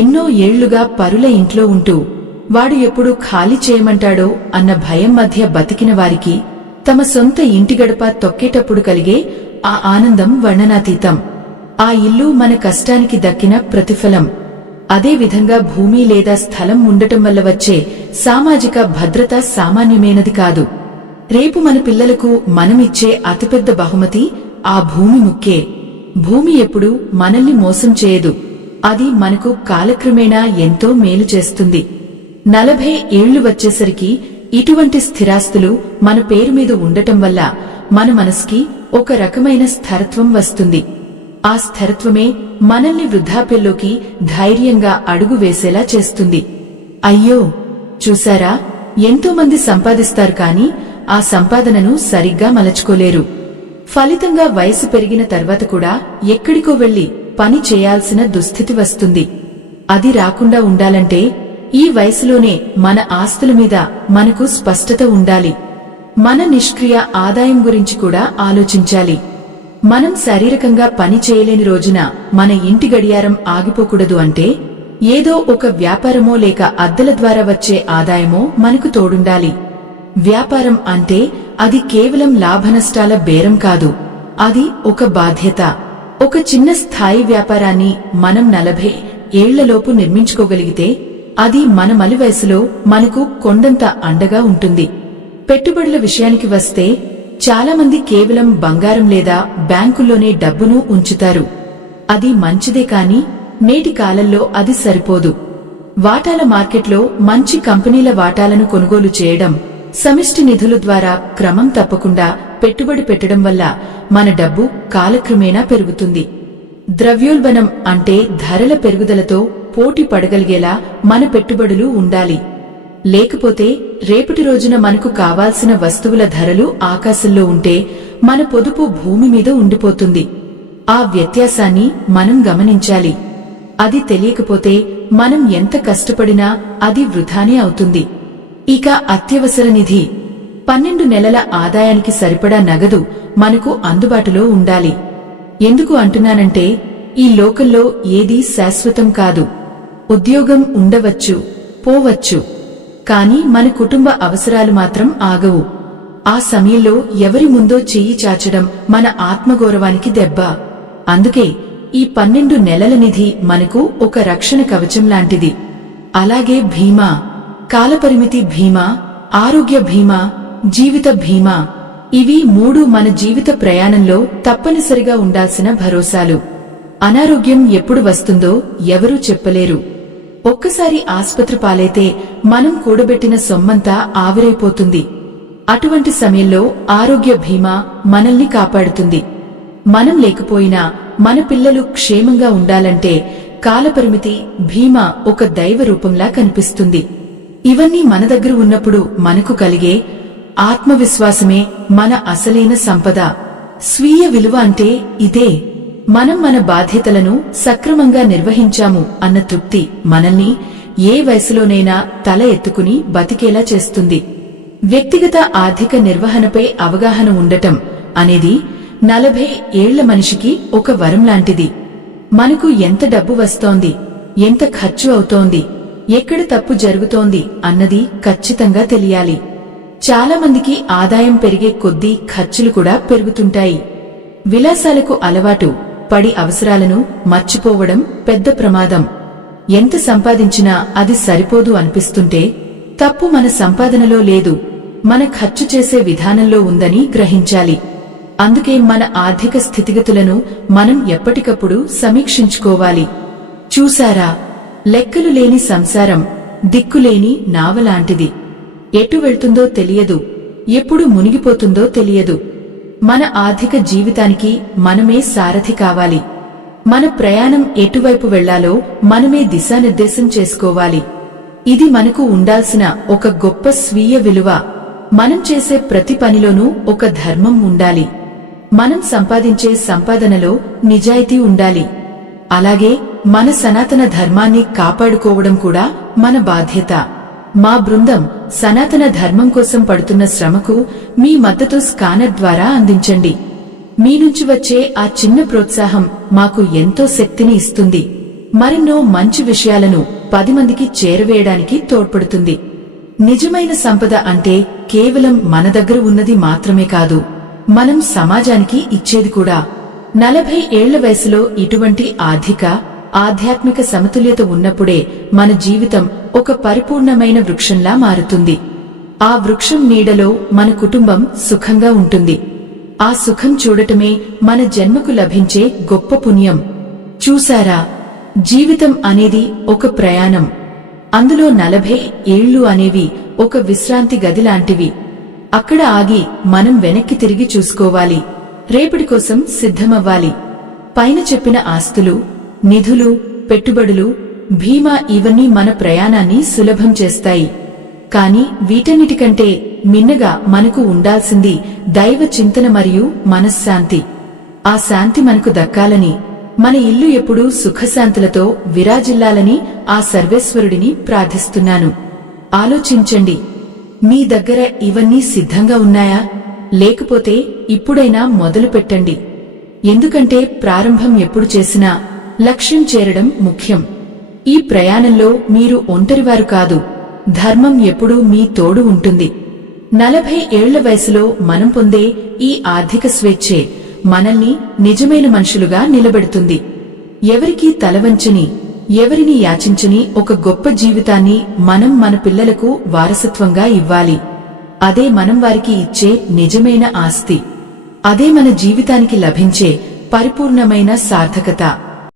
ఎన్నో ఏళ్లుగా పరుల ఇంట్లో ఉంటూ వాడు ఎప్పుడు ఖాళీ చేయమంటాడో అన్న భయం మధ్య బతికిన వారికి తమ సొంత ఇంటి గడప తొక్కేటప్పుడు కలిగే ఆ ఆనందం వర్ణనాతీతం. ఆ ఇల్లు మన కష్టానికి దక్కిన ప్రతిఫలం. అదేవిధంగా భూమి లేదా స్థలం ఉండటం వల్ల వచ్చే సామాజిక భద్రత సామాన్యమైనది కాదు. రేపు మన పిల్లలకు మనమిచ్చే అతిపెద్ద బహుమతి ఆ భూమి ముక్కే. భూమి ఎప్పుడూ మనల్ని మోసం చేయదు. అది మనకు కాలక్రమేణా ఎంతో మేలు చేస్తుంది. 40 ఏళ్లు వచ్చేసరికి ఇటువంటి స్థిరాస్తులు మన పేరు మీద ఉండటం వల్ల మన మనసుకి ఒక రకమైన స్థిరత్వం వస్తుంది. ఆ స్థిరత్వమే మనల్ని వృద్ధాప్యంలోకి ధైర్యంగా అడుగు వేసేలా చేస్తుంది. అయ్యో, చూశారా, ఎంతోమంది సంపాదిస్తారు కాని ఆ సంపాదనను సరిగ్గా మలచుకోలేరు. ఫలితంగా వయసు పెరిగిన తర్వాత కూడా ఎక్కడికో వెళ్లి పని చేయాల్సిన దుస్థితి వస్తుంది. అది రాకుండా ఉండాలంటే ఈ వయసులోనే మన ఆస్తుల మీద మనకు స్పష్టత ఉండాలి. మన నిష్క్రియ ఆదాయం గురించి కూడా ఆలోచించాలి. మనం శారీరకంగా పని చేయలేని రోజున మన ఇంటి గడియారం ఆగిపోకూడదు అంటే ఏదో ఒక వ్యాపారమో లేక అద్దెల ద్వారా వచ్చే ఆదాయమో మనకు తోడుండాలి. వ్యాపారం అంటే అది కేవలం లాభనష్టాల బేరం కాదు, అది ఒక బాధ్యత. ఒక చిన్న స్థాయి వ్యాపారాన్ని మనం 40 ఏళ్లలోపు నిర్మించుకోగలిగితే అది మన మలి వయసులో మనకు కొండంత అండగా ఉంటుంది. పెట్టుబడుల విషయానికి వస్తే చాలామంది కేవలం బంగారం లేదా బ్యాంకుల్లోనే డబ్బును ఉంచుతారు. అది మంచిదే కాని నేటి కాలంలో అది సరిపోదు. వాటాల మార్కెట్లో మంచి కంపెనీల వాటాలను కొనుగోలు చేయడం, సమిష్టి నిధుల ద్వారా క్రమం తప్పకుండా పెట్టుబడి పెట్టడం వల్ల మన డబ్బు కాలక్రమేణా పెరుగుతుంది. ద్రవ్యోల్బణం అంటే ధరల పెరుగుదలతో పోటీ పడగలిగేలా మన పెట్టుబడులు ఉండాలి. లేకపోతే రేపటి రోజున మనకు కావాల్సిన వస్తువుల ధరలు ఆకాశంలో ఉంటే మన పొదుపు భూమి మీద ఉండిపోతుంది. ఆ వ్యత్యాసాన్ని మనం గమనించాలి. అది తెలియకపోతే మనం ఎంత కష్టపడినా అది వృథానే అవుతుంది. ఇక అత్యవసర నిధి, 12 నెలల ఆదాయానికి సరిపడా నగదు మనకు అందుబాటులో ఉండాలి. ఎందుకు అంటున్నానంటే ఈ లోకంలో ఏదీ శాశ్వతం కాదు. ఉద్యోగం ఉండవచ్చు, పోవచ్చు, కాని మన కుటుంబ అవసరాలు మాత్రం ఆగవు. ఆ సమయంలో ఎవరి ముందో చెయ్యి చాచడం మన ఆత్మగౌరవానికి దెబ్బ. అందుకే ఈ 12 నెలల నిధి మనకు ఒక రక్షణ కవచం లాంటిది. అలాగే భీమా, కాలపరిమితి భీమా, ఆరోగ్య భీమా, జీవిత భీమా, ఇవి 3 మన జీవిత ప్రయాణంలో తప్పనిసరిగా ఉండాల్సిన భరోసాలు. అనారోగ్యం ఎప్పుడు వస్తుందో ఎవరూ చెప్పలేరు. ఒక్కసారి ఆస్పత్రి పాలైతే మనం కూడబెట్టిన సొమ్మంతా ఆవిరైపోతుంది. అటువంటి సమయంలో ఆరోగ్య భీమా మనల్ని కాపాడుతుంది. మనం లేకపోయినా మన పిల్లలు క్షేమంగా ఉండాలంటే కాలపరిమితి భీమా ఒక దైవ రూపంలా కనిపిస్తుంది. ఇవన్నీ మన దగ్గర ఉన్నప్పుడు మనకు కలిగే ఆత్మవిశ్వాసమే మన అసలైన సంపద. స్వీయ విలువ అంటే ఇదే. మనం మన బాధ్యతలను సక్రమంగా నిర్వహించాము అన్న తృప్తి మనల్ని ఏ వయసులోనైనా తల ఎత్తుకుని బతికేలా చేస్తుంది. వ్యక్తిగత ఆర్థిక నిర్వహణపై అవగాహన ఉండటం అనేది 40 ఏళ్ల మనిషికి ఒక వరం లాంటిది. మనకు ఎంత డబ్బు వస్తోంది, ఎంత ఖర్చు అవుతోంది, ఎక్కడ తప్పు జరుగుతోంది అన్నది ఖచ్చితంగా తెలియాలి. చాలా మందికి ఆదాయం పెరిగే కొద్దీ ఖర్చులు కూడా పెరుగుతుంటాయి. విలాసాలకు అలవాటు పడి అవసరాలను మర్చిపోవడం పెద్ద ప్రమాదం. ఎంత సంపాదించినా అది సరిపోదు అనిపిస్తుంటే తప్పు మన సంపాదనలో లేదు, మన ఖర్చు చేసే విధానంలో ఉందని గ్రహించాలి. అందుకే మన ఆర్థిక స్థితిగతులను మనం ఎప్పటికప్పుడు సమీక్షించుకోవాలి. చూశారా, లెక్కలు లేని సంసారం దిక్కులేని నావలాంటిది. ఎటు వెళ్తుందో తెలియదు, ఎప్పుడు మునిగిపోతుందో తెలియదు. మన ఆర్థిక జీవితానికి మనమే సారథి కావాలి. మన ప్రయాణం ఎటువైపు వెళ్లాలో మనమే దిశానిర్దేశం చేసుకోవాలి. ఇది మనకు ఉండాల్సిన ఒక గొప్ప స్వీయ విలువ. మనం చేసే ప్రతి పనిలోనూ ఒక ధర్మం ఉండాలి. మనం సంపాదించే సంపాదనలో నిజాయితీ ఉండాలి. అలాగే మన సనాతన ధర్మాన్ని కాపాడుకోవడం కూడా మన బాధ్యత. మా బృందం సనాతన ధర్మం కోసం పడుతున్న శ్రమకు మీ మద్దతు స్కానర్ ద్వారా అందించండి. మీ నుంచి వచ్చే ఆ చిన్న ప్రోత్సాహం మాకు ఎంతో శక్తిని ఇస్తుంది. మరెన్నో మంచి విషయాలను 10 మందికి చేరవేయడానికి తోడ్పడుతుంది. నిజమైన సంపద అంటే కేవలం మన దగ్గర ఉన్నది మాత్రమే కాదు, మనం సమాజానికి ఇచ్చేది కూడా. 40 ఏళ్ల వయసులో ఇటువంటి ఆధ్యాత్మిక సమతుల్యత ఉన్నప్పుడే మన జీవితం ఒక పరిపూర్ణమైన వృక్షంలా మారుతుంది. ఆ వృక్షం నీడలో మన కుటుంబం సుఖంగా ఉంటుంది. ఆ సుఖం చూడటమే మన జన్మకు లభించే గొప్ప పుణ్యం. చూశారా, జీవితం అనేది ఒక ప్రయాణం. అందులో 40 ఏళ్లు అనేవి ఒక విశ్రాంతి గది లాంటివి. అక్కడ ఆగి మనం వెనక్కి తిరిగి చూసుకోవాలి. రేపటి కోసం సిద్ధమవ్వాలి. పైన చెప్పిన ఆస్తులు, నిధులు, పెట్టుబడులు, భీమా ఇవన్నీ మన ప్రయాణాన్ని సులభం చేస్తాయి. కాని వీటన్నిటికంటే మిన్నగా మనకు ఉండాల్సింది దైవ చింతన మరియు మనశ్శాంతి. ఆ శాంతి మనకు దక్కాలని, మన ఇల్లు ఎప్పుడూ సుఖశాంతులతో విరాజిల్లాలని ఆ సర్వేశ్వరుడిని ప్రార్థిస్తున్నాను. ఆలోచించండి, మీ దగ్గర ఇవన్నీ సిద్ధంగా ఉన్నాయా? లేకపోతే ఇప్పుడైనా మొదలు పెట్టండి. ఎందుకంటే ప్రారంభం ఎప్పుడు చేసినా లక్ష్యం చేరడం ముఖ్యం. ఈ ప్రయాణంలో మీరు ఒంటరివారు కాదు, ధర్మం ఎప్పుడూ మీ తోడు ఉంటుంది. 40 ఏళ్ల వయసులో మనం పొందే ఈ ఆర్థిక స్వేచ్ఛే మనల్ని నిజమైన మనుషులుగా నిలబెడుతుంది. ఎవరికీ తలవంచని, ఎవరిని యాచించని ఒక గొప్ప జీవితాన్ని మనం మన పిల్లలకు వారసత్వంగా ఇవ్వాలి. అదే మనం వారికి ఇచ్చే నిజమైన ఆస్తి. అదే మన జీవితానికి లభించే పరిపూర్ణమైన సార్థకత.